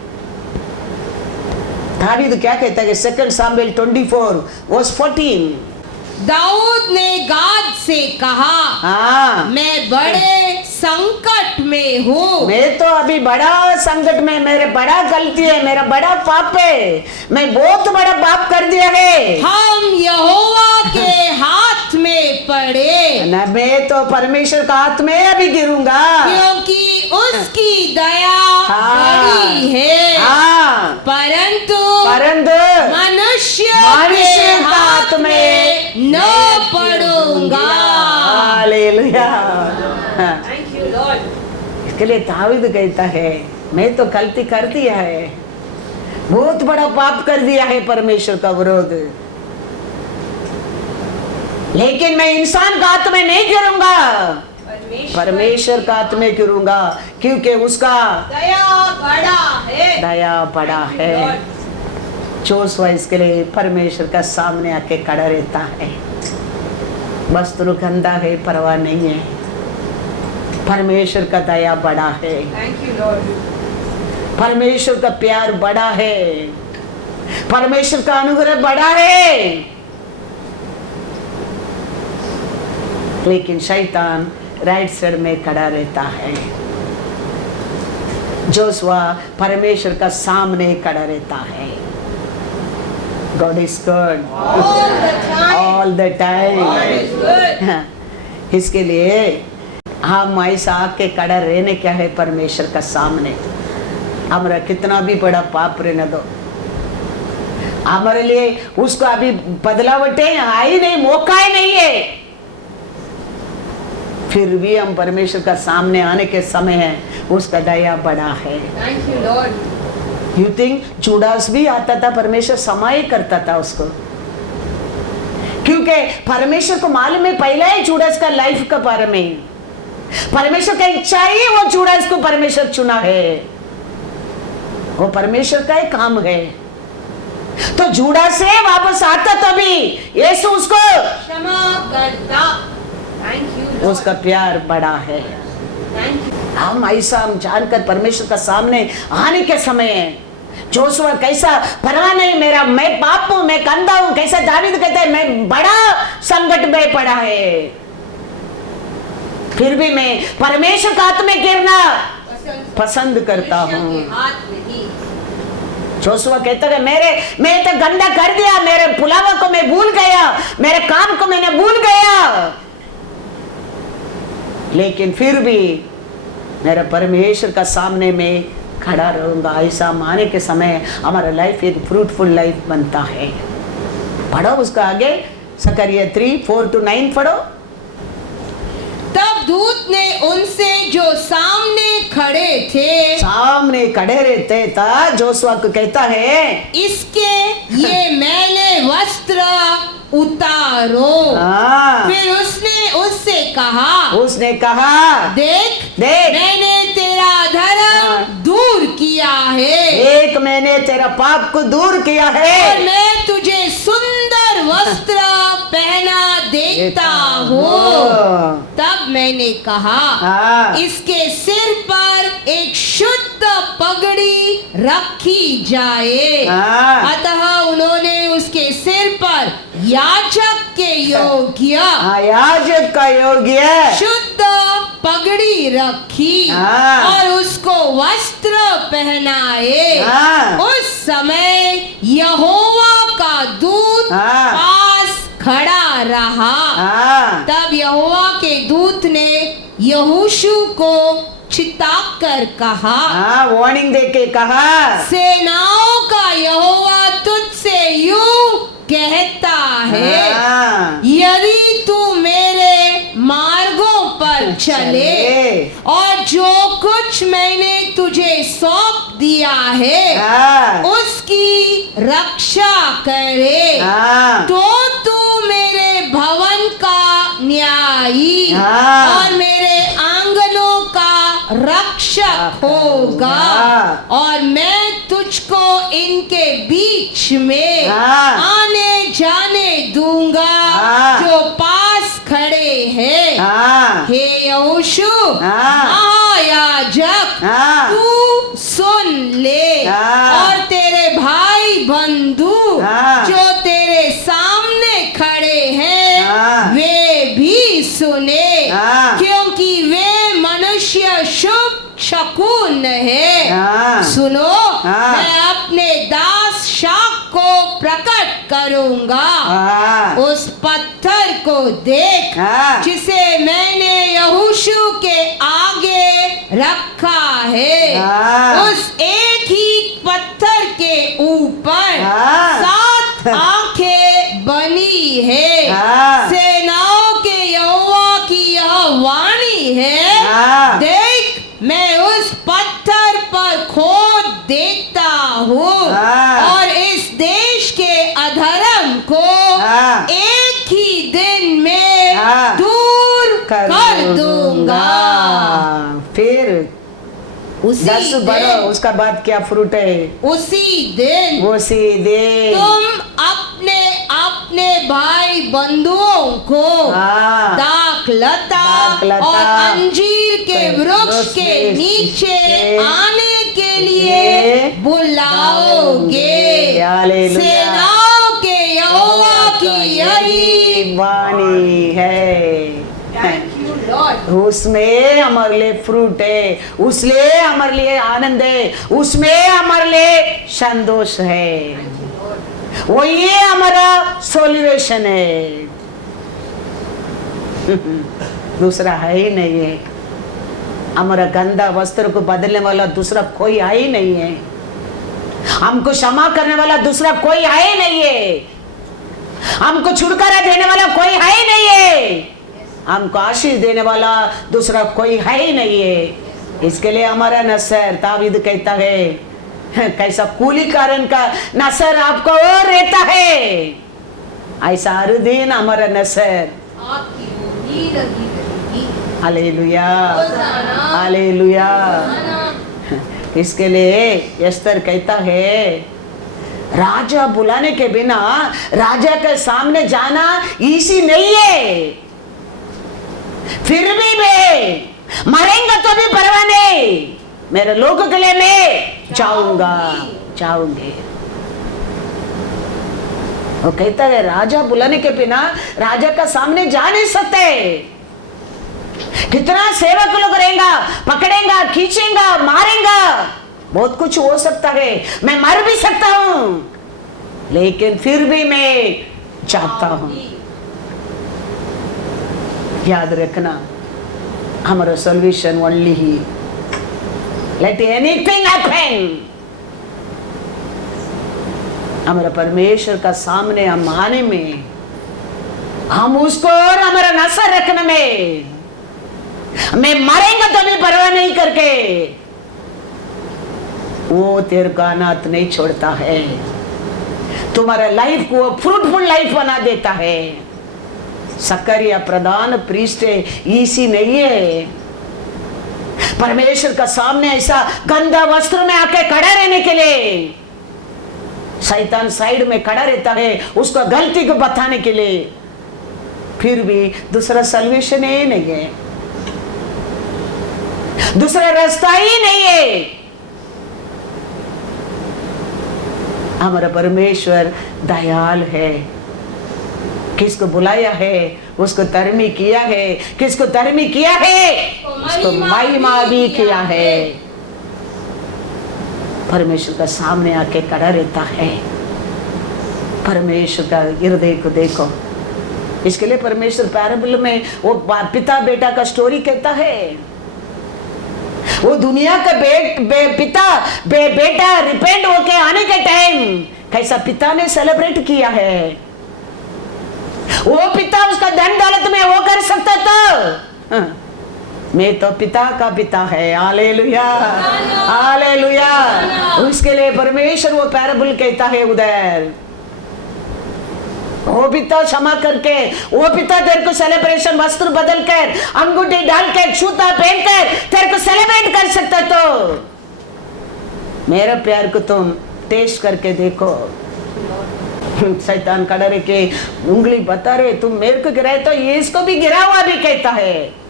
दाऊद क्या कहता है, 2 सामुएल 24:14, दाऊद ने गाद से कहा, हाँ, मैं बड़े संकट में हूँ, मैं तो अभी बड़ा संकट में, मेरे बड़ा गलती है, मेरा बड़ा पाप है, मैं बहुत बड़ा पाप कर दिया है। हम यहोवा के हाथ में पड़े, न मैं तो परमेश्वर का हाथ में अभी गिरूंगा, क्योंकि उसकी दया हाँ, बड़ी है, हाँ, परंतु मनुष्य के का हाथ में न पड़ूंगा। हालेलुया। इसके लिए दाऊद कहता है मैं तो गलती कर दिया है, बहुत बड़ा पाप कर दिया है परमेश्वर का विरोध, लेकिन मैं इंसान का हाथ में नहीं गिरूंगा, परमेश्वर का हाथ में गिरूंगा, क्योंकि उसका दया बड़ा है, दया बड़ा है। जोशुआ इसके लिए परमेश्वर का सामने आके खड़ा रहता है। वस्त्र गंदा है परवाह नहीं है, परमेश्वर का दया बड़ा है, परमेश्वर का प्यार बड़ा है, परमेश्वर का अनुग्रह बड़ा है। लेकिन शैतान राइट साइड में खड़ा रहता है। जोशुआ परमेश्वर का सामने खड़ा रहता है। God is good all the time। इसके लिए हम ऐसा आके खड़ा रहने क्या है परमेश्वर का सामने। हमारा कितना भी बड़ा पाप रहने दो, हमारे लिए उसको अभी बदलावटे आई नहीं, मौका ही नहीं है, फिर भी हम परमेश्वर का सामने आने के समय है, उसका दया बड़ा है। यू थिंक जुडास भी आता था, परमेश्वर समय करता था उसको, क्योंकि परमेश्वर को मालूम है पहले ही जुडास का लाइफ का बारे में, परमेश्वर का इच्छा ही वो जुडास को परमेश्वर चुना है, वो परमेश्वर का ही काम है। तो जुडास से वापस आता तभी यीशु उसको क्षमा करता। उसका प्यार बड़ा है। हम ऐसा हम जानकर परमेश्वर का सामने आने के समय जोशुआ कैसा परवाह नहीं मेरा, मैं पाप हूं, मैं कंधा हूं, कैसा दावीद कहता है मैं बड़ा संकट में पड़ा है, फिर भी मैं परमेश्वर का हाथ में गिरना पसंद करता हूं। जोशुआ कहता है मैं तो गंदा कर दिया, मेरे पुलावा को मैं भूल गया, मेरे काम को मैंने भूल गया, लेकिन फिर भी मेरा परमेश्वर का सामने में खड़ा रहूंगा। ऐसा माने के समय हमारा लाइफ एक फ्रूटफुल लाइफ बनता है। पढ़ो उसका आगे, जकरिया 3:4-9 पढ़ो। तब दूत ने उनसे जो सामने खड़े रहते था जोशुआ को कहता है इसके ये मैले वस्त्र उतारो। फिर उससे कहा देख मैंने तेरा धर्म दूर किया है, एक मैंने तेरा पाप को दूर किया है, और मैं तुझे सुंदर वस्त्र पहना देता हूँ। तब मैंने कहा इसके सिर पर एक शुद्ध पगड़ी रखी जाए। अतः उन्होंने उसके सिर पर याजक का योग्य शुद्ध पगड़ी रखी और उसको वस्त्र पहनाए। उस समय यहोवा का दूत पास खड़ा रहा। तब यहोवा के दूत ने यहोशू को चिताकर कहा, वार्निंग देके कहा, सेनाओं का यहोवा तुझसे यूं कहता है यदि तू मेरे मार्गों पर चले और जो कुछ मैंने तुझे सौंप दिया है उसकी रक्षा करे तो तू मेरे भवन का न्यायी और मेरे आंगनों का रक्षक होगा, और मैं तुझको इनके बीच में आने जाने दूंगा जो पास खड़े हैं। हे यहोशू महायाजक, तू सुन ले, और तेरे भाई बंधु जो तेरे सामने खड़े हैं वे भी सुने, क्योंकि वे मनुष्य शुभ शकुन है। सुनो, मैं अपने दास शाख को प्रकट करूंगा। उस पत्थर को देख जिसे मैंने यहोशू के आगे रखा है, उस एक ही पत्थर के ऊपर 7 आंखें बनी है। सेनाओं के यहोवा की यह वाणी है, देख मैं उस पत्थर पर खोद देखता हूँ और इस देश के अधर्म को एक ही दिन में दूर कर दूंगा। फिर उसी दिन उसका बाद क्या फ्रूट है? उसी दिन तुम अपने अपने भाई बंधुओं को दाखलता और अंजीर के वृक्ष के नीचे आने के लिए बुलाओगे। सेनाओं के यहोवा की यही वाणी है। उसमें हमारे लिए फ्रूट है, उसमें हमारे लिए आनंद है, उसमें हमारे लिए संतोष है, वो ये हमारा सॉल्यूशन है। दूसरा है ही नहीं है। हमारा गंदा वस्त्र को बदलने वाला दूसरा कोई है ही नहीं है। हमको क्षमा करने वाला दूसरा कोई है ही नहीं है। हमको छुटकारा देने वाला कोई है ही नहीं है। हमको आशीष देने वाला दूसरा कोई है ही नहीं है। इसके लिए हमारा नसर दावीद कहता है, कैसा कूली कारण का नसर आपको और रहता है, ऐसा हर दिन हमारा नसर। Hallelujah, hallelujah. इसके लिए एस्तर कहता है, राजा बुलाने के बिना राजा के सामने जाना इजी नहीं है। फिर भी मैं मरेंगे तो भी परवाह नहीं, मेरे लोगों के लिए मैं जाऊंगा। जाओगे। वो कहता है राजा बुलाने के बिना राजा का सामने जा नहीं सकते। कितना सेवक लोग रहेगा, पकड़ेगा, खींचेगा, मारेगा, बहुत कुछ हो सकता है, मैं मर भी सकता हूं, लेकिन फिर भी मैं चाहता हूं। याद रखना, हमारा सॉल्यूशन ओनली ही लेट एनीथिंग हैपन। हमारा परमेश्वर का सामने हम आने में, हम उसको और हमारा नशा रखने में, मैं मरेंगे तो भी परवाह नहीं करके वो तेरे का अनाथ नहीं छोड़ता है, तुम्हारा लाइफ को फ्रूटफुल लाइफ बना देता है। सकरिया प्रधान प्रीस्ट इसी नहीं है, परमेश्वर का सामने ऐसा गंदा वस्त्र में आके खड़ा रहने के लिए शैतान साइड में खड़ा रहता है, उसको गलती को बताने के लिए। फिर भी दूसरा सॉल्यूशन ही नहीं है, दूसरा रास्ता ही नहीं है। हमारा परमेश्वर दयाल है, किसको बुलाया है उसको धर्मी किया है, किसको धर्मी किया है उसको महिमा भी किया है। परमेश्वर का सामने आके खड़ा रहता है। परमेश्वर का हृदय को देखो, इसके लिए परमेश्वर पैराबल में वो पिता बेटा का स्टोरी कहता है। वो दुनिया का बेटा रिपेंट होके आने के टाइम कैसा पिता ने सेलिब्रेट किया है। वो पिता उसका धन दौलत में वो कर सकता था, मैं तो पिता का पिता है। Hallelujah, hallelujah. उसके लिए परमेश्वर वो पैराबल कहता है उधर, वो पिता क्षमा करके, वो पिता तेरे को सेलिब्रेशन वस्त्र बदल कर, अंगूठी डाल कर, जूता पहन कर तेरे को सेलिब्रेट कर सकता, तो मेरा प्यार को तुम टेस्ट करके देखो। शैतान खड़ा रह के उंगली बता रहे, तुम मेरे को गिराए तो ये इसको भी गिरा हुआ भी कहता है।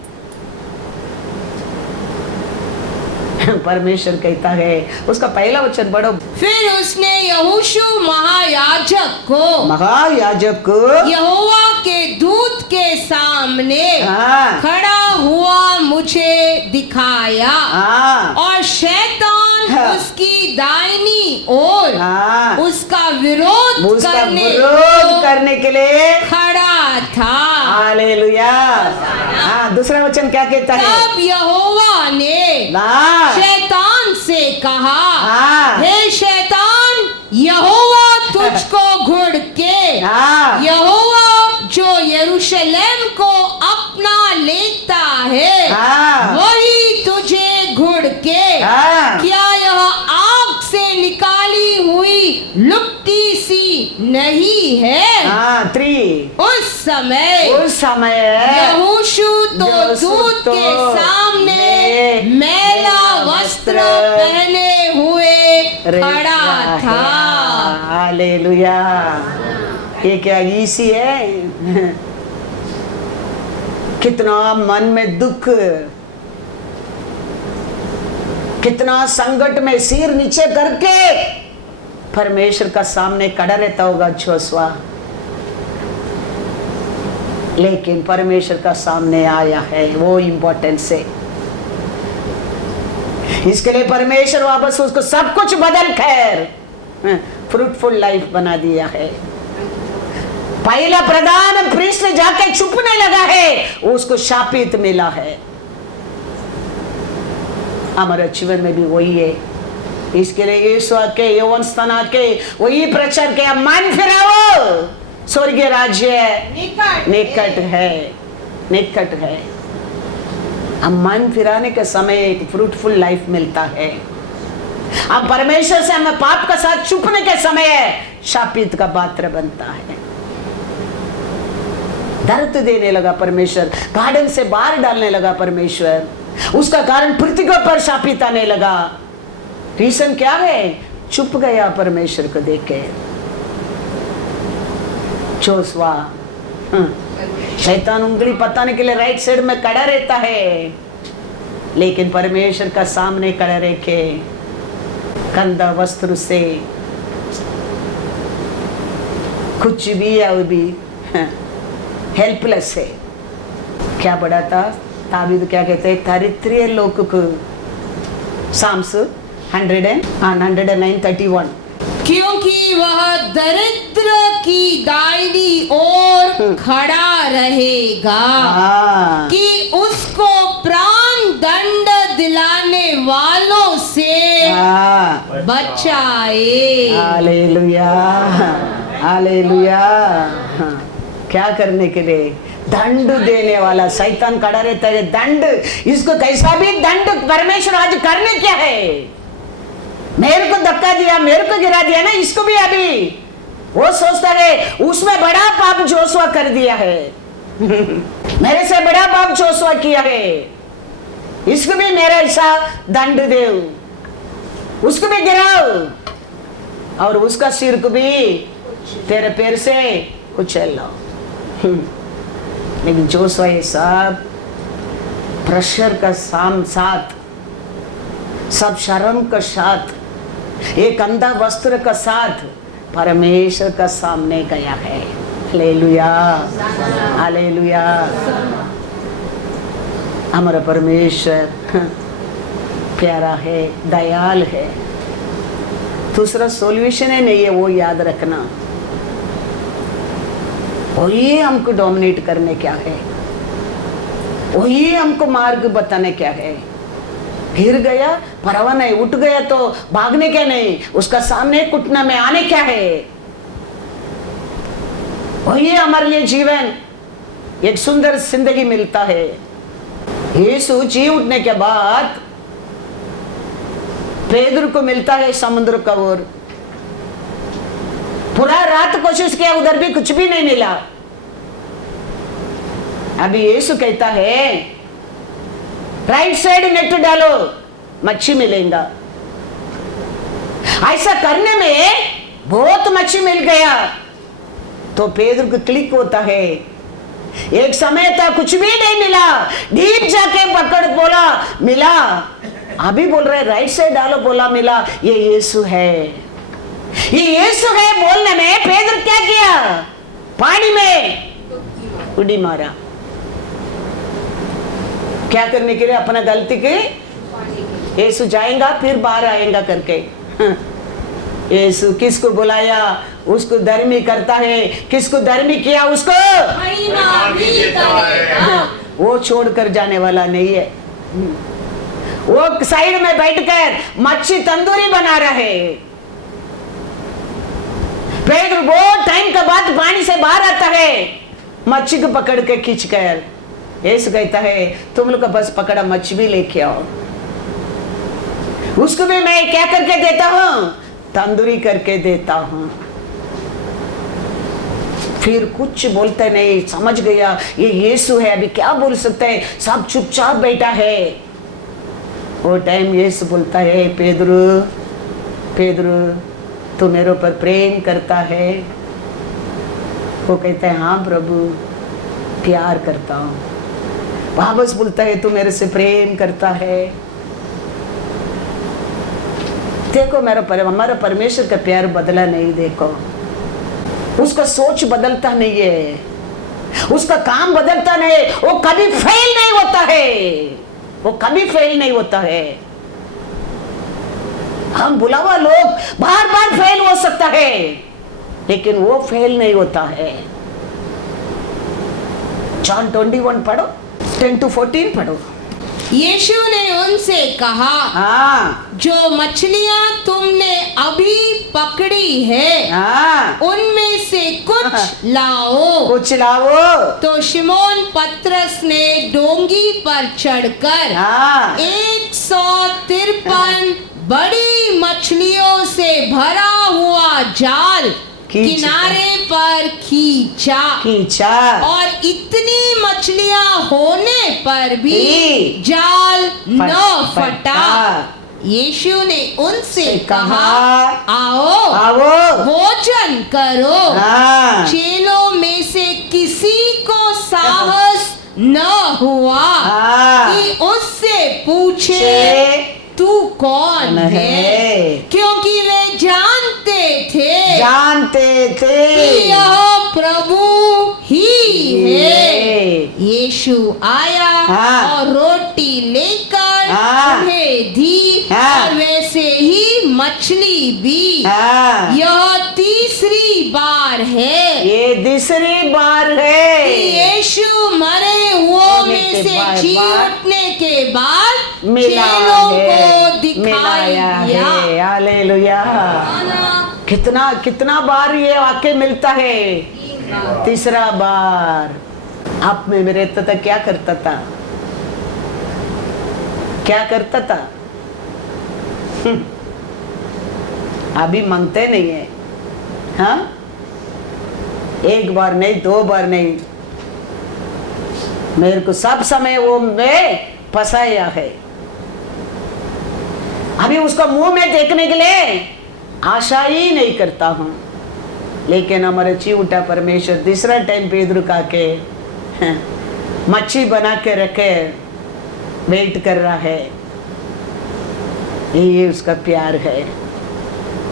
परमेश्वर कहता है, उसका पहला वचन पढ़ो। फिर उसने यहोशू महायाजक को यहोवा के दूत के सामने खड़ा हुआ मुझे दिखाया, और शैतान उसकी दाहिनी ओर उसका विरोध करने के लिए खड़ा था। हालेलुया। दूसरा वचन क्या कहता है? तब यहोवा ने शैतान से कहा, हे शैतान, यहोवा तुझको घुड़ के, यहोवा जो यरूशलेम को अपना लेता है वही तुझे घुड़ के, क्या यह आग से निकाली हुई लुट्टी सी नहीं है? उस समय यहोशू तो दूत के सामने मैला वस्त्र पहने हुए खड़ा था। हालेलुया। ये क्या इसी है? कितना मन में दुख, कितना संकट में सिर नीचे करके परमेश्वर का सामने खड़ा रहता होगा जोशुआ, लेकिन परमेश्वर का सामने आया है, वो इम्पोर्टेंस है। इसके लिए परमेश्वर वापस उसको सब कुछ बदल कर फ्रूटफुल लाइफ बना दिया है। पहला प्रधान प्रीस्ट जाके छुपने लगा है, उसको शापित मिला है। हमारे जीवन में भी वही है। इसके लिए यीशु आके यौवन स्थान आके वही प्रचार किया, मन फिराओ, स्वर्गीय राज्य निकट है, निकट है। अब मन फिराने के समय एक फ्रूटफुल लाइफ मिलता है। अब परमेश्वर से हमें पाप का साथ छुपने के समय शापित का पात्र बनता है। दर्द देने लगा परमेश्वर, गार्डन से बाहर डालने लगा परमेश्वर, उसका कारण पृथ्वी के ऊपर शापित आने लगा। रीजन क्या है? चुप गया परमेश्वर को देख के। जोशुआ, शैतान उंगली बताने के लिए राइट साइड में खड़ा रहता है, लेकिन परमेश्वर का सामने खड़ा रह के कंधा वस्त्र से कुछ भी अभी हेल्पलेस है। क्या पढ़ा था ताबीद, क्या कहते हैं, दरिद्र लोग को, साम्स 109:31, क्योंकि वह दरिद्र की दाहिनी ओर खड़ा रहेगा हाँ कि उसको प्राण दंड दिलाने वालों से हाँ, बचाए। Hallelujah hallelujah. हाँ, क्या करने के लिए? दंड देने वाला शैतान खड़ा रहता है, दंड, इसको कैसा भी दंड परमेश्वर आज करने क्या है? मेरे को धक्का दिया, मेरे को गिरा दिया ना, इसको भी अभी वो सोचता है उसमें बड़ा पाप जोशुआ कर दिया है मेरे से बड़ा पाप जोशुआ किया है, इसको भी मेरा ऐसा दंड दे, उसको भी गिराओ और उसका सिर को भी तेरे पैर से कुचल लो। लेकिन जोशुआ ये सब प्रेशर का साथ, सब शर्म का साथ, एक अंधा वस्त्र का साथ परमेश्वर का सामने गया है। Hallelujah hallelujah. हमारा परमेश्वर प्यारा है, दयाल है, दूसरा सॉल्यूशन है नहीं है, वो याद रखना। वही हमको डोमिनेट करने क्या है, वही हमको मार्ग बताने क्या है। गिर गया परवाह नहीं, उठ गया तो भागने क्या नहीं, उसका सामने कुटना में आने क्या है। वही हमारे लिए जीवन, एक सुंदर जिंदगी मिलता है। यीशु जी उठने के बाद पेदर को मिलता है समुद्र का ओर, पूरा रात कोशिश किया, उधर भी कुछ भी नहीं मिला। अभी यीशु कहता है राइट साइड नेट डालो, मच्छी मिलेगा। ऐसा करने में बहुत मच्छी मिल गया तो पेदर को क्लिक होता है। एक समय तक कुछ भी नहीं मिला, डीप जाके पकड़, बोला मिला, अभी बोल रहे राइट साइड डालो, बोला मिला, ये यीशु है, ये यीशु है बोलने में पेदर क्या किया? पानी में उड़ी मारा। क्या करने के लिए? अपना गलती के यीशु जाएगा फिर बाहर आएगा करके। यीशु किसको बुलाया उसको धर्मी करता है, किसको धर्मी किया उसको वो छोड़कर जाने वाला नहीं है। वो साइड में बैठकर मच्छी तंदूरी बना रहे। पेदर बहुत टाइम के बाद पानी से बाहर आता है, मच्छी को पकड़ के खींच कर। यीशु कहता है तुम लोग का बस पकड़ा मच्छी भी लेके आओ, उसको भी मैं क्या करके देता हूं? तंदूरी करके देता हूं। फिर कुछ बोलते नहीं, समझ गया ये यीशु है, अभी क्या बोल सकते हैं, सब चुपचाप बैठा है। वो टाइम यीशु बोलता है पेदरू पेदरू तू मेरे ऊपर प्रेम करता है? वो कहता है हाँ प्रभु प्यार करता हूं। वापस बोलता है तू मेरे से प्रेम करता है? देखो हमारा परमेश्वर का प्यार बदला नहीं, देखो उसका सोच बदलता नहीं है, उसका काम बदलता नहीं, वो कभी फेल नहीं होता है, वो कभी फेल नहीं होता है। हम बुलावा लोग बार बार फेल हो सकता है लेकिन वो फेल नहीं होता है। जॉन 21 पढ़ो, 10-14 पढ़ो। यीशु ने उनसे कहा हाँ जो मछलियां तुमने अभी पकड़ी है हाँ उनमें से कुछ लाओ। कुछ लाओ। तो शिमोन पतरस ने डोंगी पर चढ़कर हाँ 153 बड़ी मछलियों से भरा हुआ जाल किनारे पर खींचा और इतनी मछलियां होने पर भी जाल न फटा। यीशु ने उनसे कहा आओ भोजन करो। चेलों में से किसी को साहस न हुआ कि उससे पूछे तू कौन है, क्योंकि जानते थे कि यह प्रभु ही है। यीशु आया हाँ। और रोटी लेकर हाँ। उन्हें दी हाँ। और वैसे ही मछली भी। हाँ, यह तीसरी बार है ये तीसरी बार है कि यीशु मरे हुओं में के से बाद- जी उठने के बाद मिला चेलों को है, दिखाई मिलाया दिया। है। हालेलुया। कितना कितना बार ये वाक्य मिलता है? तीसरा बार। आप में मेरे रहता क्या करता था? क्या करता था? अभी मांगते नहीं है, हाँ? एक बार नहीं, दो बार नहीं, मेरे को सब समय वो में फंसाया है। अभी उसको मुंह में देखने के लिए आशा ही नहीं करता हूं। लेकिन हमारे चिवटा परमेश्वर तीसरा टाइम पेदरू का के मच्छी बना के रखे वेट कर रहा है। ये उसका प्यार है।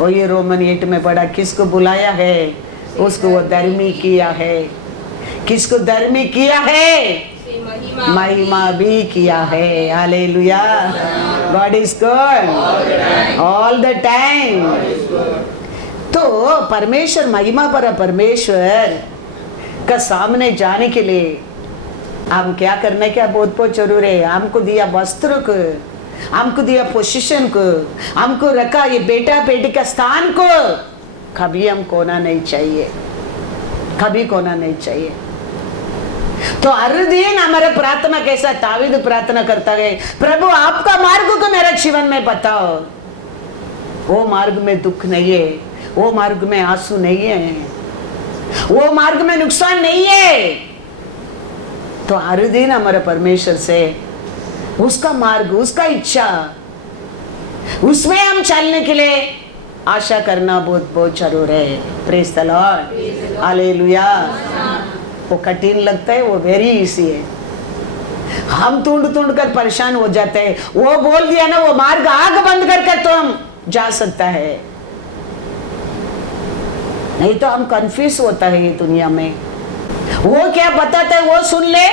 और ये रोमन 8 में पढ़ा, किसको बुलाया है उसको वो धर्मी किया है। किसको धर्मी किया है? महिमा भी किया है। Hallelujah. God is good all the time. तो परमेश्वर, महिमा पर परमेश्वर का सामने जाने के लिए हम क्या करने का बहुत बहुत जरूर है। हमको दिया वस्त्र को, हमको दिया पोजीशन को, हमको रखा ये बेटा बेटी का स्थान को, कभी हम खोना नहीं चाहिए, कभी खोना नहीं चाहिए। तो हर दिन हमारा प्रार्थना कैसा? तावीद प्रार्थना करता है, प्रभु आपका मार्ग को मेरे जीवन में बताओ। वो मार्ग में दुख नहीं है, वो मार्ग में आंसू नहीं है, वो मार्ग में नुकसान नहीं है। तो हर दिन हमारे परमेश्वर से उसका मार्ग, उसका इच्छा, उसमें हम चलने के लिए आशा करना बहुत बहुत जरूर है। Praise the Lord. हालेलुया। वो कठिन लगता है, वो वेरी इजी है। हम टूंढ टूंढ कर परेशान हो जाते हैं। वो बोल दिया ना, वो मार्ग आग बंद कर तो हम जा सकता है, नहीं तो हम कंफ्यूज होता है ये दुनिया में। वो क्या बताता है वो सुन ले,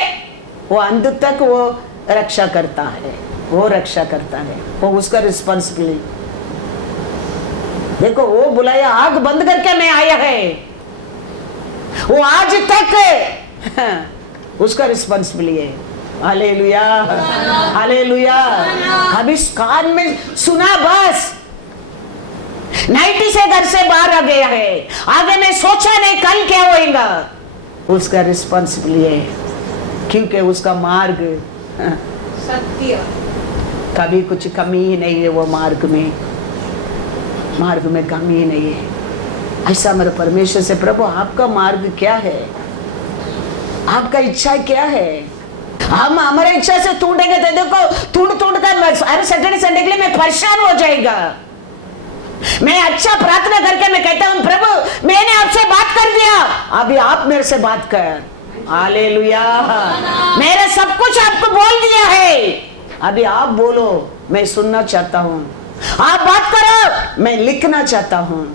वो अंत तक वो रक्षा करता है, वो रक्षा करता है, वो उसका रिस्पॉन्सिबिलिटी। देखो वो बुलाया, आग बंद करके मैं आया है, वो आज तक उसका रिस्पॉन्सिबिलिटी है। Hallelujah, hallelujah. अभी कान में सुना बस, नाइटी से घर से बाहर आ गया है, आगे में सोचा नहीं कल क्या होएगा, उसका रिस्पॉन्सिबिलिटी है। क्योंकि उसका मार्ग सत्य, कभी कुछ कमी ही नहीं है। वो मार्ग में कमी ही नहीं है। ऐसा मेरे परमेश्वर से, प्रभु आपका मार्ग क्या है, आपका इच्छा क्या है? हम हमारे इच्छा से टूटेंगे तो देखो टूट कर हर सैटरडे संडे के लिए मैं परेशान हो जाएगा। मैं अच्छा प्रार्थना करके मैं कहता हूँ, प्रभु मैंने आपसे बात कर दिया, अभी आप मेरे से बात कर। हालेलुया। मैंने सब कुछ आपको बोल दिया है, अभी आप बोलो, मैं सुनना चाहता हूँ। आप बात करो, मैं लिखना चाहता हूँ।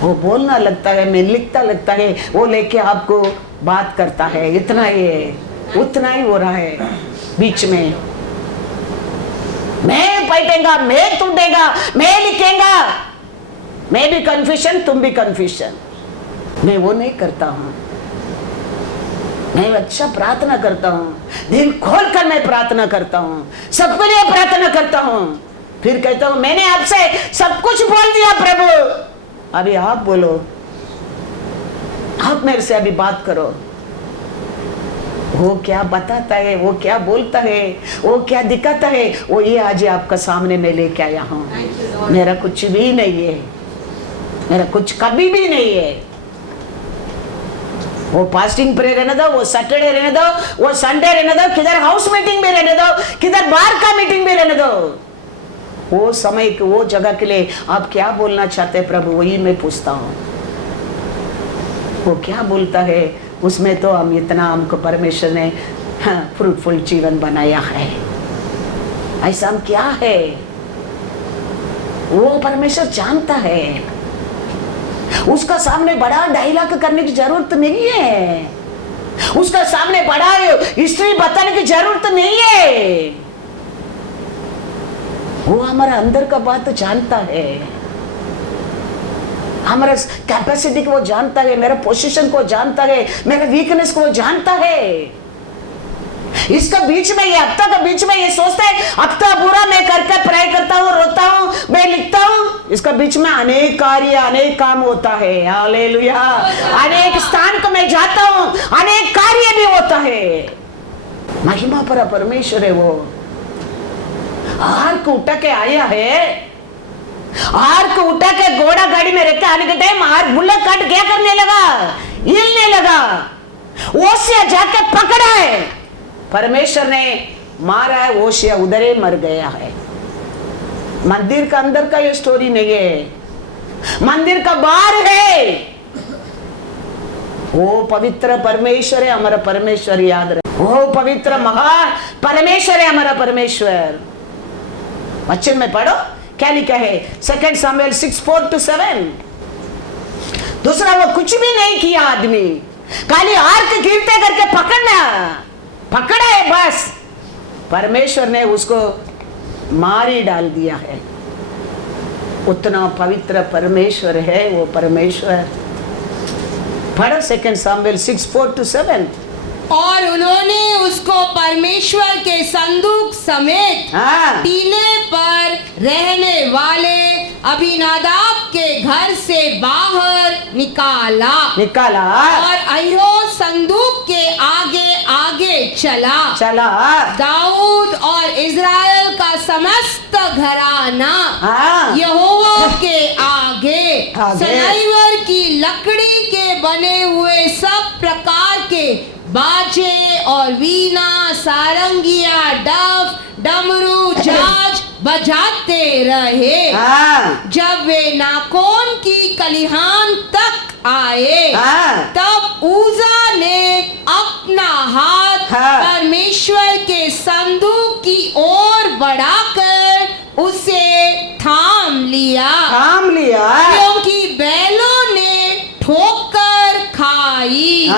वो बोलना लगता है, मैं लिखता लगता है, वो लेके आपको बात करता है। इतना ही है, उतना ही हो रहा है। बीच में मैं बैठेगा, मैं टूटेगा, मैं लिखेगा, मैं भी कंफ्यूजन, तुम भी कंफ्यूजन। मैं वो नहीं करता हूँ। मैं अच्छा प्रार्थना करता हूँ, दिल खोल कर मैं प्रार्थना करता हूँ, सबके लिए प्रार्थना करता हूँ। फिर कहता हूँ मैंने आपसे सब कुछ बोल दिया प्रभु, अभी आप बोलो, आप मेरे से अभी बात करो। वो क्या बताता है, वो क्या बोलता है, वो क्या दिखाता है, वो ये आज आपका सामने मैं लेके आया हूँ। मेरा कुछ भी नहीं है, मेरा कुछ कभी भी नहीं है। वो फास्टिंग प्रे रहने दो, वो सैटरडे रहने दो, वो संडे रहने दो, किधर हाउस मीटिंग में रहने दो, किधर बाहर का मीटिंग में रहने दो। वो समय के वो जगह के लिए आप क्या बोलना चाहते हैं प्रभु, वही मैं पूछता हूँ। वो क्या बोलता है उसमें तो हम इतना, हमको परमेश्वर ने फ्रूटफुल जीवन बनाया है। ऐसा हम क्या है वो परमेश्वर जानता है। उसका सामने बड़ा डायलॉग करने की जरूरत नहीं है, उसका सामने बड़ा हिस्ट्री बताने की जरूरत नहीं है। वो हमारा अंदर का बात जानता है, हमारा कैपेसिटी को वो जानता है, मेरा पोजीशन को जानता है, मेरे वीकनेस को वो जानता है। इसका बीच में, ये हफ्ता का बीच में ये सोचता है हफ्ता पूरा मैं करके प्रे करता हूँ, रोता हूँ, मैं लिखता हूँ, इसका बीच में अनेक कार्य, अनेक काम होता है। हालेलुया। अनेक स्थान को मैं जाता हूँ, अनेक कार्य भी होता है। महिमा पर परमेश्वर है वो। आर्क उठा के आया है, आर्क उठा के घोड़ा गाड़ी में रखा आने के टाइम आर्क बुलेट काट क्या करने लगा, हिलने लगा। ओसिया जाके पकड़ा है, परमेश्वर ने मारा है, ओसिया उधर ही मर गया है। मंदिर का अंदर का ये स्टोरी नहीं है, मंदिर का बाहर है। वो पवित्र परमेश्वर है हमारा परमेश्वर, याद रहे। वो पवित्र महान परमेश्वर है हमारा परमेश्वर। वचन में पढ़ो क्या लिखा है, 2 सामुएल 6:4-7। दूसरा वो कुछ भी नहीं किया आदमी, खाली आर्क गिरते करके पकड़ा है बस। परमेश्वर ने उसको मारी डाल दिया है। उतना पवित्र परमेश्वर है वो परमेश्वर। पढ़ो 2 सामुएल 6:4-7। और उन्होंने उसको परमेश्वर के संदूक समेत टीले पर रहने वाले अबीनादाब के घर से बाहर निकाला और अय्यो संदूक के आगे आगे चला। दाऊद और इज़राइल का समस्त घराना यहोवा के आगे सनईवर की लकड़ी के बने हुए सब प्रकार के बाजे और वीणा, सारंगिया, डफ, डमरू, झांझ बजाते रहे। जब वे नाकोन की कलिहान तक आए, तब उजा ने अपना हाथ परमेश्वर के संदूक की ओर बढ़ाकर उसे थाम लिया क्योंकि बैलों ने ठोकर खाई।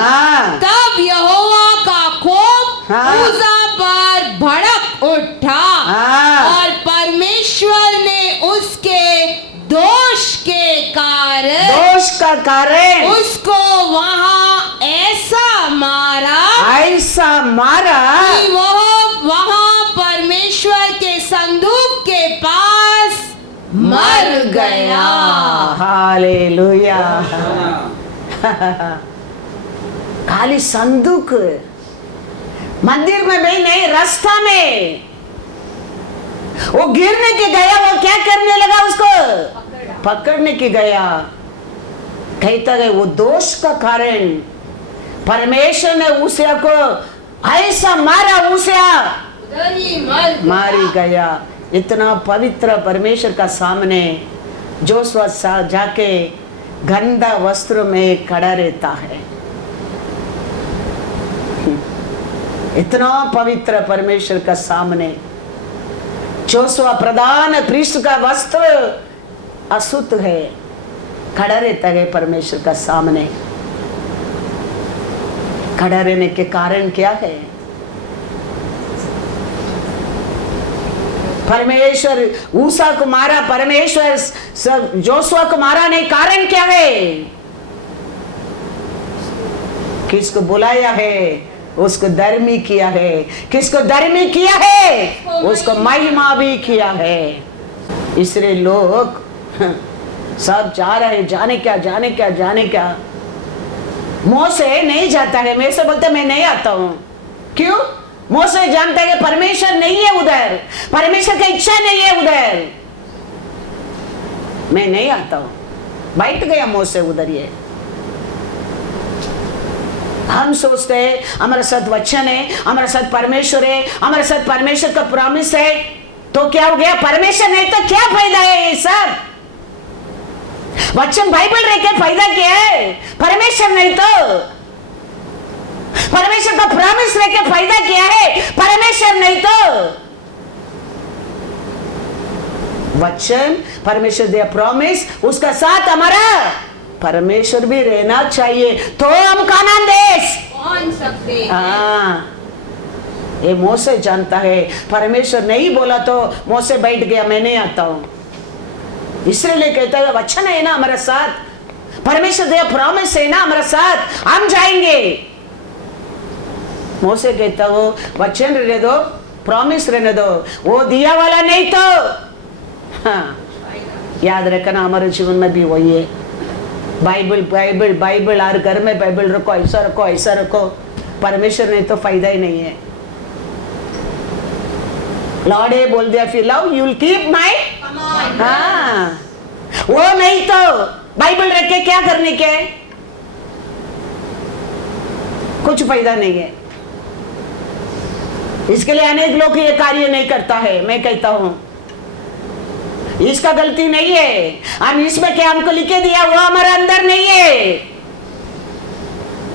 तब यहोवा का कोप उजा पर भड़क उठा और परमेश्वर ने उसके दोष का कारण उसको वहाँ ऐसा मारा कि वह वहाँ परमेश्वर के संदूक के पास मर गया। हालेलुया। खाली संदूक मंदिर में भी नहीं, रास्ता में वो गिरने के गया। वो क्या करने लगा, उसको पकड़ने के गया। कहता है वो दोष का कारण परमेश्वर ने उसे को ऐसा मारा, उसे मारी गया। इतना पवित्र परमेश्वर का सामने जोशुआ जाके गंदा वस्त्र में खड़ा रहता है। इतना पवित्र परमेश्वर का सामने जोशुआ प्रधान प्रीस्ट का वस्त्र अशुद्ध है, खड़ा रहता है परमेश्वर का सामने। खड़ा रहने के कारण क्या है? परमेश्वर ऊसा को मारा, परमेश्वर जोशुआ को मारा नहीं, कारण क्या है? किसको बुलाया है? उसको धर्मी किया है। किसको धर्मी किया है? उसको महिमा भी किया है। इसलिए लोग सब जा रहे, जाने क्या। मोसे नहीं जाता है, मेरे से बोलते मैं नहीं आता हूं। क्यों? मोसे जानता है कि परमेश्वर नहीं है उधर, परमेश्वर की इच्छा नहीं है उधर, मैं नहीं आता हूं। बैठ गया मोसे उधर। ये हम सोचते हैं हमारे साथ वचन है, हमारे साथ परमेश्वर है, हमारे साथ परमेश्वर का प्रॉमिस है, तो क्या हो गया? परमेश्वर नहीं तो क्या फायदा है? ये सब वचन बाइबल रह के फायदा क्या है? परमेश्वर नहीं तो परमेश्वर का प्रॉमिस रह के फायदा क्या है? परमेश्वर नहीं तो वचन, परमेश्वर दिया प्रॉमिस, उसका साथ हमारा परमेश्वर भी रहना चाहिए तो हम कानान देश पहुंच सकते हैं। हाँ, ये मोसे जानता है। परमेश्वर नहीं बोला तो मोसे बैठ गया, मैं नहीं आता हूं। इसलिए कहता है वचन है ना हमारे साथ, परमेश्वर दिया प्रॉमिस है ना हमारे साथ, हम जाएंगे। मोसे कहता वो वचन रहने दो, प्रॉमिस रहने दो, वो दिया वाला नहीं तो। हाँ, याद रखना हमारे जीवन में भी वही है। बाइबल बाइबल बाइबल, हर घर में बाइबल रखो, ऐसा रखो ऐसा रखो, परमेश्वर नहीं तो फायदा ही नहीं है। लॉर्ड ये बोल दिया, फिर love you will keep my, हाँ, वो नहीं तो बाइबल रख के क्या करने के, कुछ फायदा नहीं है। इसके लिए अनेक लोग ये कार्य नहीं करता है। मैं कहता हूं इसका गलती नहीं है, हम इसमें क्या हमको लिखे दिया वो हमारे अंदर नहीं है,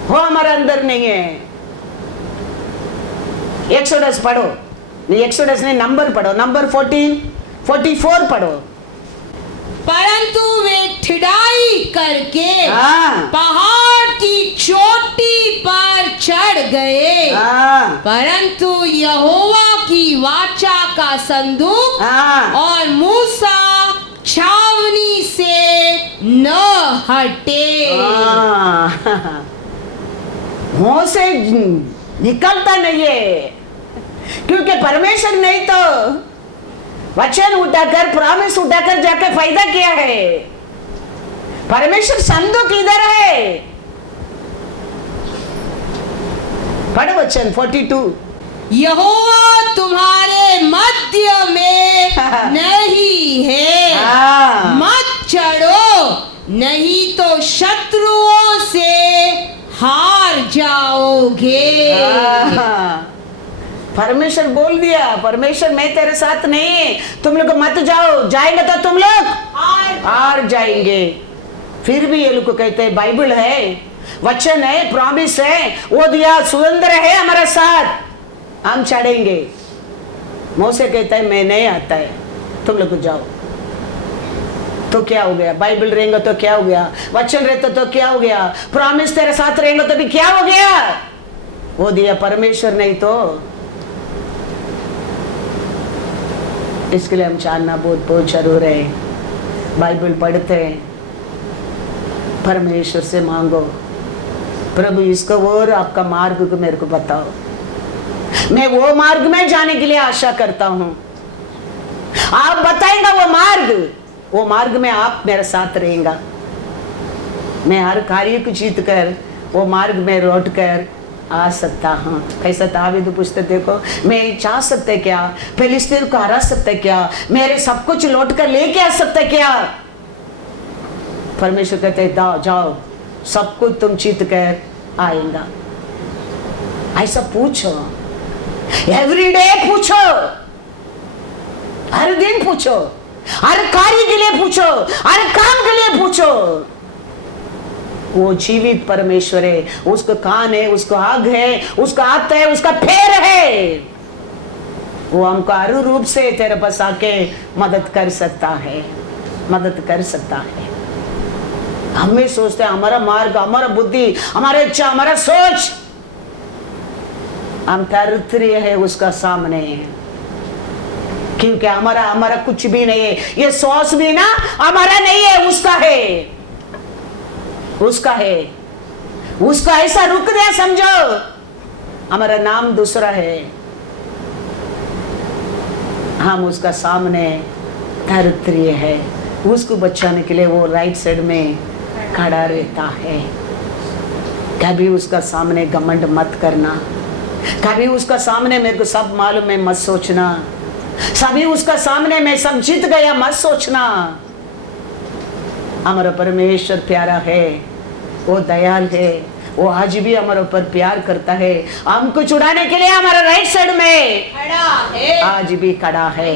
वो हमारे अंदर नहीं है। एक्सोडस पढ़ो, नहीं एक्सोडस नहीं, नंबर पढ़ो, नंबर 44 पढ़ो। परंतु वे ठिड़ाई करके हाँ। पहाड़ की चोटी पर चढ़ गए, हाँ, परंतु यहोवा की वाचा का संदूक हाँ, और मूसा छावनी से न हटे। हाँ। मुंह से निकलता नहीं है, क्योंकि परमेश्वर नहीं तो वचन उठाकर, प्रॉमिस उठाकर जाकर फायदा किया है। परमेश्वर संदूक इधर है। पढ़ो वचन 42। यहोवा तुम्हारे मध्य में नहीं है, हाँ। मत चढ़ो, नहीं तो शत्रुओं से हार जाओगे। हाँ। परमेश्वर बोल दिया, परमेश्वर मैं तेरे साथ नहीं है, तुम लोग मत जाओ, जाएंगे तो तुम लोग हार जाएंगे। फिर भी ये लोग कहते हैं बाइबल है, वचन है, प्रॉमिस है, वो दिया सुंदर है हमारे साथ, हम चढ़ेंगे। मोसे कहता है मैं नहीं आता है, तुम लोग जाओ। तो क्या हो गया? बाइबल रहेंगे तो क्या हो गया? वचन रहता तो क्या हो गया? प्रॉमिस तेरे साथ रहेंगे तो भी क्या हो गया? वो दिया परमेश्वर नहीं तो। इसके लिए हम जानना बहुत जरूर है। बाइबल पढ़ते हैं, परमेश्वर से मांगो, प्रभु इसको और आपका मार्ग को मेरे को बताओ, मैं वो मार्ग में जाने के लिए आशा करता हूं। आप बताएंगा वो मार्ग में आप मेरे साथ रहेगा। मैं हर कार्य को जीत कर वो मार्ग में लौट कर आ सकता हूँ। कैसा दावीद पूछते, देखो मैं चाह सकते क्या, फिलिस्तीन को हरा सकते क्या, मेरे सब कुछ लौट कर लेके आ सकते क्या? परमेश्वर कहते जाओ, सब कुछ तुम जीत कर आएगा। ऐसा पूछो, एवरीडे पूछो, हर दिन पूछो, हर कार्य के लिए पूछो, हर काम के लिए पूछो। वो जीवित परमेश्वर है, उसको कान है, उसको आग है, उसका हाथ है, उसका पैर है। वो हमको हर रूप से तेरे पास आके मदद कर सकता है, मदद कर सकता है। हमें सोचते हैं हमारा मार्ग, हमारा बुद्धि, हमारा इच्छा, हमारा सोच, हम तरतरी है उसका सामने, क्योंकि हमारा कुछ भी नहीं है। ये सोच भी ना हमारा नहीं है, उसका है, उसका है। उसका ऐसा रुक दिया समझो, हमारा नाम दूसरा है। हम उसका सामने धरत्रीय है, उसको बचाने के लिए वो राइट साइड में खड़ा रहता है। कभी उसका सामने घमंड मत करना, कभी उसका सामने मेरे को सब मालूम है मत सोचना, सभी उसका सामने मैं सब जीत गया मत सोचना। हमारा परमेश्वर प्यारा है, वो दयाल है, वो आज भी हमारे ऊपर प्यार करता है। हमको छुड़ाने के लिए हमारा राइट साइड में खड़ा है, आज भी खड़ा है।